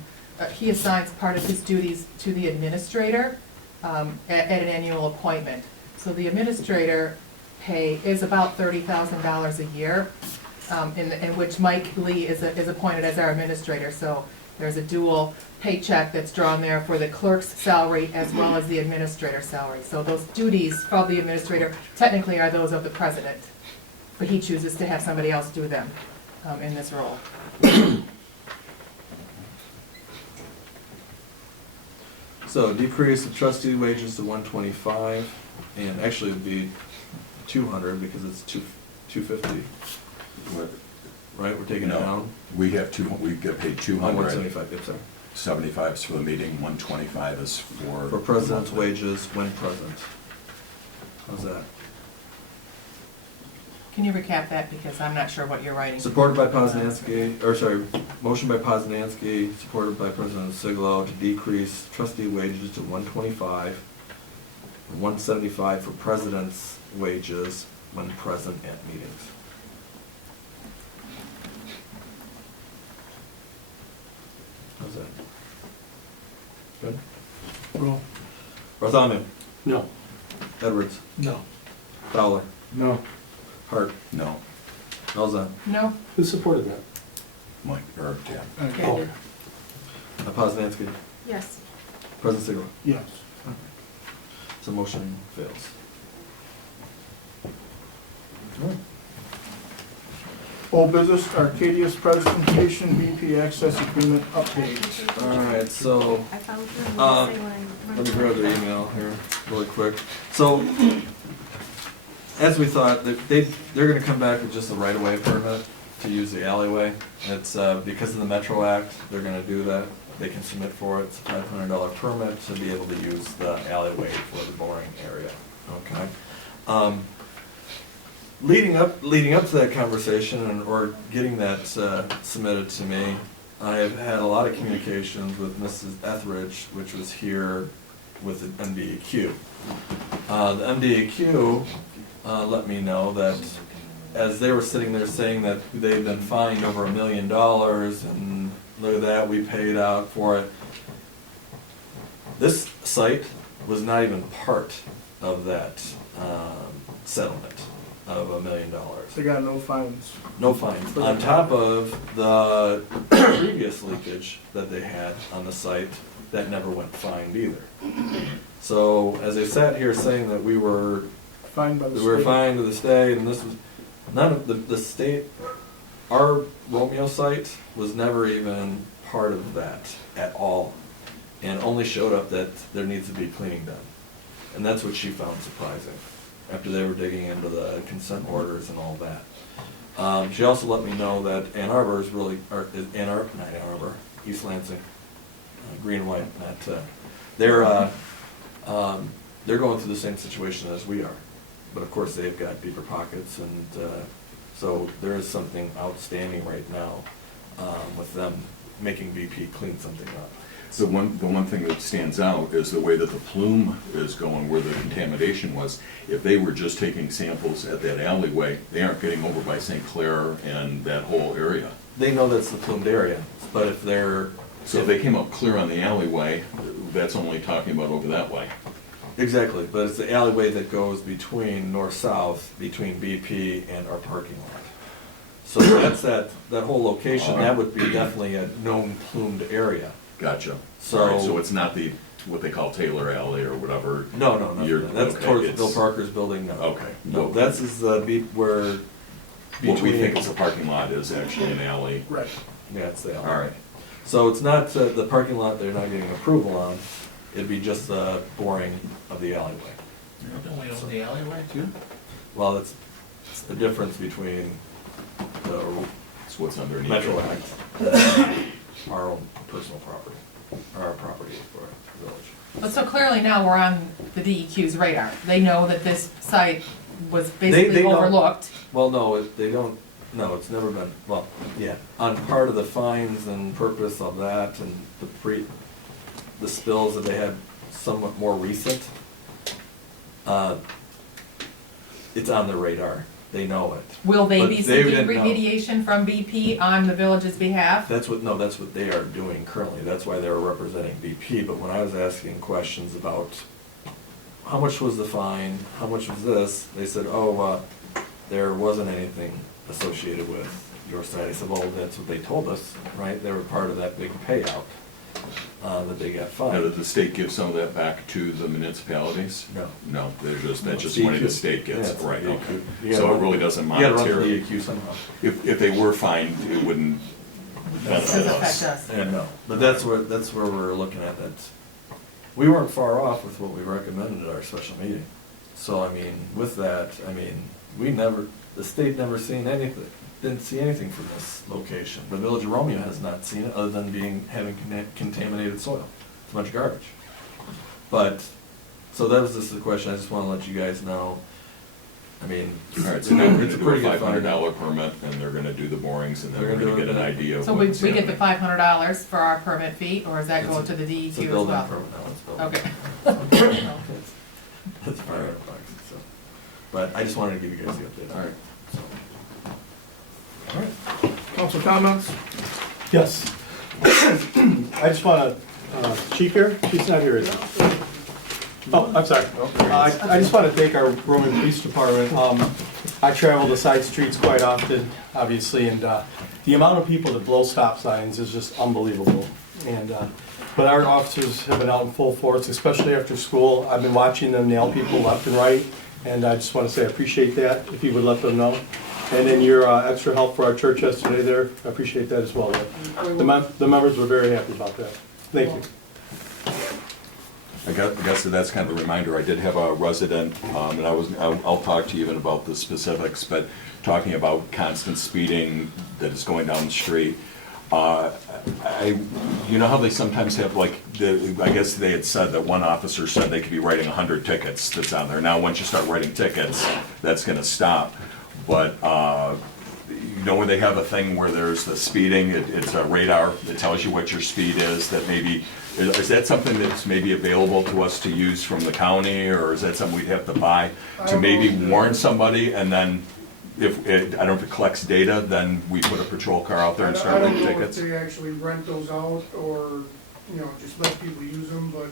he assigns part of his duties to the administrator at an annual appointment. So the administrator pay is about $30,000 a year, in which Mike Lee is appointed as our administrator. So there's a dual paycheck that's drawn there for the clerk's salary as well as the administrator's salary. So those duties of the administrator technically are those of the president, but he chooses to have somebody else do them in this role. So decrease of trustee wages to 125, and actually it'd be 200 because it's 250, right? We're taking it No. down? We get paid 200. 175, yep, sorry. 75 is for the meeting, 125 is For president's wages when present. How's that? Can you recap that, because I'm not sure what you're writing. Supported by Poznanski, or sorry, motion by Poznanski, supported by President Siglo to decrease trustee wages to 125, 175 for president's wages when present at meetings. How's that? Good? Roll. Bartholomew? No. Edwards, No. Fowler, No. Hart, No, Melzan, No? Who supported that? Mike, or Tab. Okay. Poznanski, Yes. President Sigel. Yes. So motion fails. Old business, Arcadia's presentation, BP access agreement update. Alright, so, I found your say when I. let me grab their email here really quick. So, as we thought, they're gonna come back with just a right-of-way permit to use the alleyway. It's, because of the Metro Act, they're gonna do that. They can submit for it. It's a $500 permit to be able to use the alleyway for the boring area, okay? Leading up to that conversation or getting that submitted to me, I have had a lot of communications with Mrs. Etheridge, which was here with the MDEQ. The MDEQ let me know that as they were sitting there saying that they've been fined over $1 million and look at that, we paid out for it. This site was not even part of that settlement of $1 million. They got no fines. No fines. On top of the previous leakage that they had on the site, that never went fined either. So as they sat here saying that we were Fined by the we state. were fined to the state, and this was none of the state. Our Romeo site was never even part of that at all, and only showed up that there needs to be cleaning done, and that's what she found surprising. After they were digging into the consent orders and all that, she also let me know that Ann Arbor is really, or Ann Arbor, East Lansing, green and white. They're going through the same situation as we are. But of course, they've got deeper pockets, and so there is something outstanding right now with them making BP clean something up. The one thing that stands out is the way that the plume is going, where the contamination was. If they were just taking samples at that alleyway, they aren't getting over by St. Clair and that whole area. They know that's the plumed area, but if they're... So if they came up clear on the alleyway, that's only talking about over that way. Exactly, but it's the alleyway that goes between north-south, between BP and our parking lot. So that's that whole location, that would be definitely a known plumed area. Gotcha. So- All right, so it's not what they call Taylor Alley or whatever? No, that's okay, towards it's- Bill Parker's building, no. Okay. No, that's where What we between... think is a parking lot is actually an alley. Right. Yeah, it's the alley. All right. So it's not the parking lot they're not getting approval on, it'd be just the boring of the alleyway. Don't we own the alleyway too? Well, that's the difference between the It's what's underneath. Metro it. Act, our own personal property, our property for the village. But so clearly now we're on the DEQ's radar. They know that this site was basically They know- overlooked. Well, no, they don't, no, it's never been, well, yeah, on part of the fines and purpose of that and the spills that they had somewhat more recent, it's on their radar. They know it. Will they But be they seeking didn't know. remediation from BP on the village's behalf? That's what they are doing currently. That's why they were representing BP. But when I was asking questions about how much was the fine, how much was this, they said, there wasn't anything associated with your side. I said, well, that's what they told us, right? They were part of that big payout that they got Now, fined. did the state give some of that back to the municipalities? No. No, that's just DEQ. money the state gets, Yeah, it's right, DEQ. okay. You gotta So it run- really doesn't You gotta run monetarily, through DEQ somehow. if they were fined, it wouldn't benefit Doesn't us. affect us. Yeah, no, but that's where we're looking at that. We weren't far off with what we recommended at our special meeting. So, I mean, with that, I mean, the state never seen anything, didn't see anything from this location. The village of Romeo has not seen it, other than having contaminated soil. It's much garbage. But, so that was just the question, I just wanna let you guys know. I mean, All right, so now we're it's a gonna do pretty a good finding. $500 permit, and they're gonna do the borings, and then They're we're gonna gonna do get an it. idea of So we what's get the happening. $500 for our permit fee, or does that go It's a- to the It's a DEQ as building well? permit now, it's building. Okay. That's $500, so. But I just wanted to give you guys the update. All right. All right. Council comments? Yes. I just want to, Chief here, she's not here, is she? Oh, I'm sorry. I just want to thank our Romeo Police Department. I travel the side streets quite often, obviously, and the amount of people that blow stop signs is just unbelievable. And but our officers have been out in full force, especially after school. I've been watching them nail people left and right, and I just want to say I appreciate that, if you would let them know. And then your extra help for our church yesterday there, I appreciate that as well. The members were very happy about that. Thank you. I guess that's kind of a reminder. I did have a resident, and I'll talk to you even about the specifics, but talking about constant speeding that is going down the street. You know how they sometimes have like, I guess they had said that one officer said they could be writing 100 tickets that's on there. Now, once you start writing tickets, that's gonna stop. But, you know where they have a thing where there's the speeding, it's a radar that tells you what your speed is, that maybe, is that something that's maybe available to us to use from the county, or is that something we'd have to buy to maybe warn somebody, and then if it, I don't know if it collects data, then we put a patrol car out there and start writing tickets? I don't know if they actually rent those out or, you know, just let people use them, but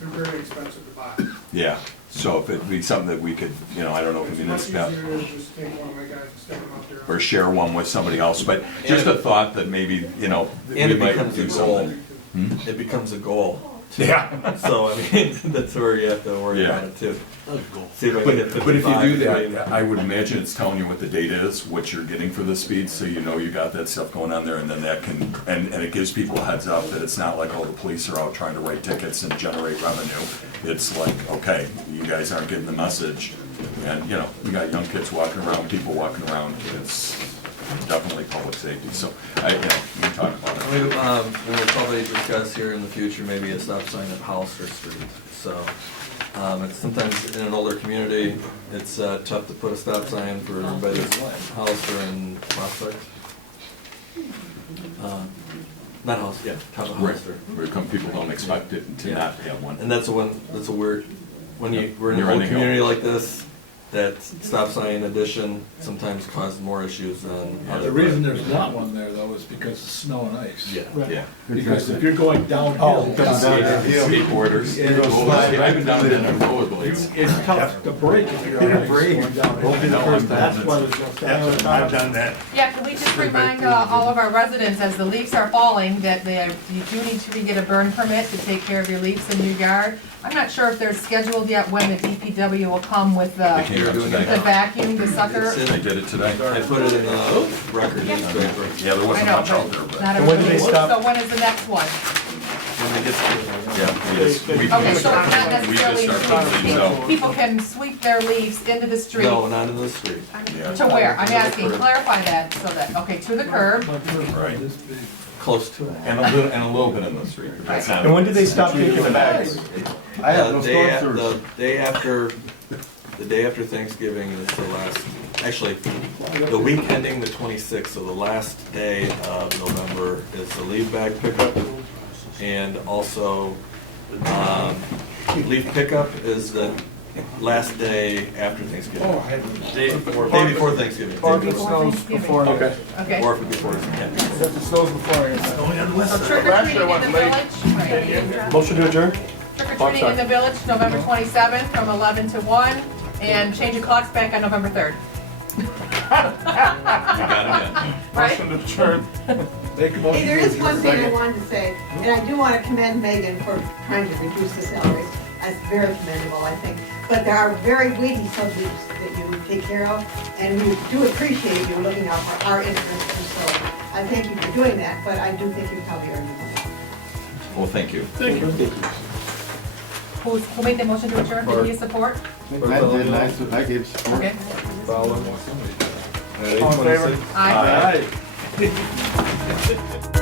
they're very expensive to buy. Yeah, so if it'd be something that we could, you know, I don't know if It's much easier municipality, to just take one of my guys and stick them out there. or share one with somebody else, but just a thought that maybe, you know, And we it might becomes a do goal. something. Hmm? It becomes a goal. Yeah. So, I mean, that's where you have to worry Yeah. about it too. See if I can hit But if you 55 do between- that, I would imagine it's telling you what the data is, what you're getting for the speed, so you know you got that stuff going on there, and then that can, and it gives people a heads up that it's not like, oh, the police are out trying to write tickets and generate revenue. It's like, okay, you guys aren't getting the message, and, you know, we got young kids walking around, people walking around, it's definitely public safety, so, you know, we can talk about it. We will probably discuss here in the future, maybe a stop sign at Hollister Street. So, it's sometimes in an older community, it's tough to put a stop sign for everybody's Hollister and Prospect. Not Hollister, yeah, top of Hollister. Where come people don't expect it to not have one. And that's a weird, we're in You're an old ending community up- like this, that stop sign addition sometimes causes more issues than other. The reason there's not one there though is because of snow and ice. Yeah. Yeah. Because if you're going downhill. Skateboarders. You go slide I've been down there in rollerblades. It's tough to brake if you're on ice going downhill. That's why there's no stop sign. I've done that. Yeah, can we just remind all of our residents, as the leaves are falling, that you do need to get a burn permit to take care of your leaves in your yard. I'm not sure if they're scheduled yet when the DPW will come with They came the up today. vacuum, the sucker. They did it today. I put it in the record newspaper. Yeah, there I wasn't know, much out there, but but. not And when do they everybody. stop? So when is the next one? When they get to Yeah, we just Okay, so it's not we just necessarily, started leaves out. people can sweep their leaves into the street. No, not in the street. Yeah. To where? I'm asking, clarify that, so that, okay, to the curb. Right. Close to it. And a little bit in the street. but that's not- And when do they stop taking the bags? I have no the day after Thanksgiving is the last, actually, the week ending the 26th, so the last day of November is the leave bag pickup. And also, leave pickup is the last day after Thanksgiving. Day before Thanksgiving. Or if it snows before. Okay. Okay. Or if it before, yeah. If it snows before. So trick or treating in the village, right. Motion to adjourn? Trick or treating in the village, November 27th, from 11 to 1, and change the clocks back on November 3rd. You got it in. Right? Motion to adjourn. Make a motion. Hey, there is to one adjourn. thing I wanted to say, and I do want to commend Megan for trying to reduce the salaries. That's very commendable, I think. But there are very weighty subjects that you take care of, and we do appreciate you looking out for our interests. And so I thank you for doing that, but I do think you probably earned the money. Well, thank you. Who made the motion to adjourn? Did he support? I gave support. Okay. All in favor? Aye. Aye.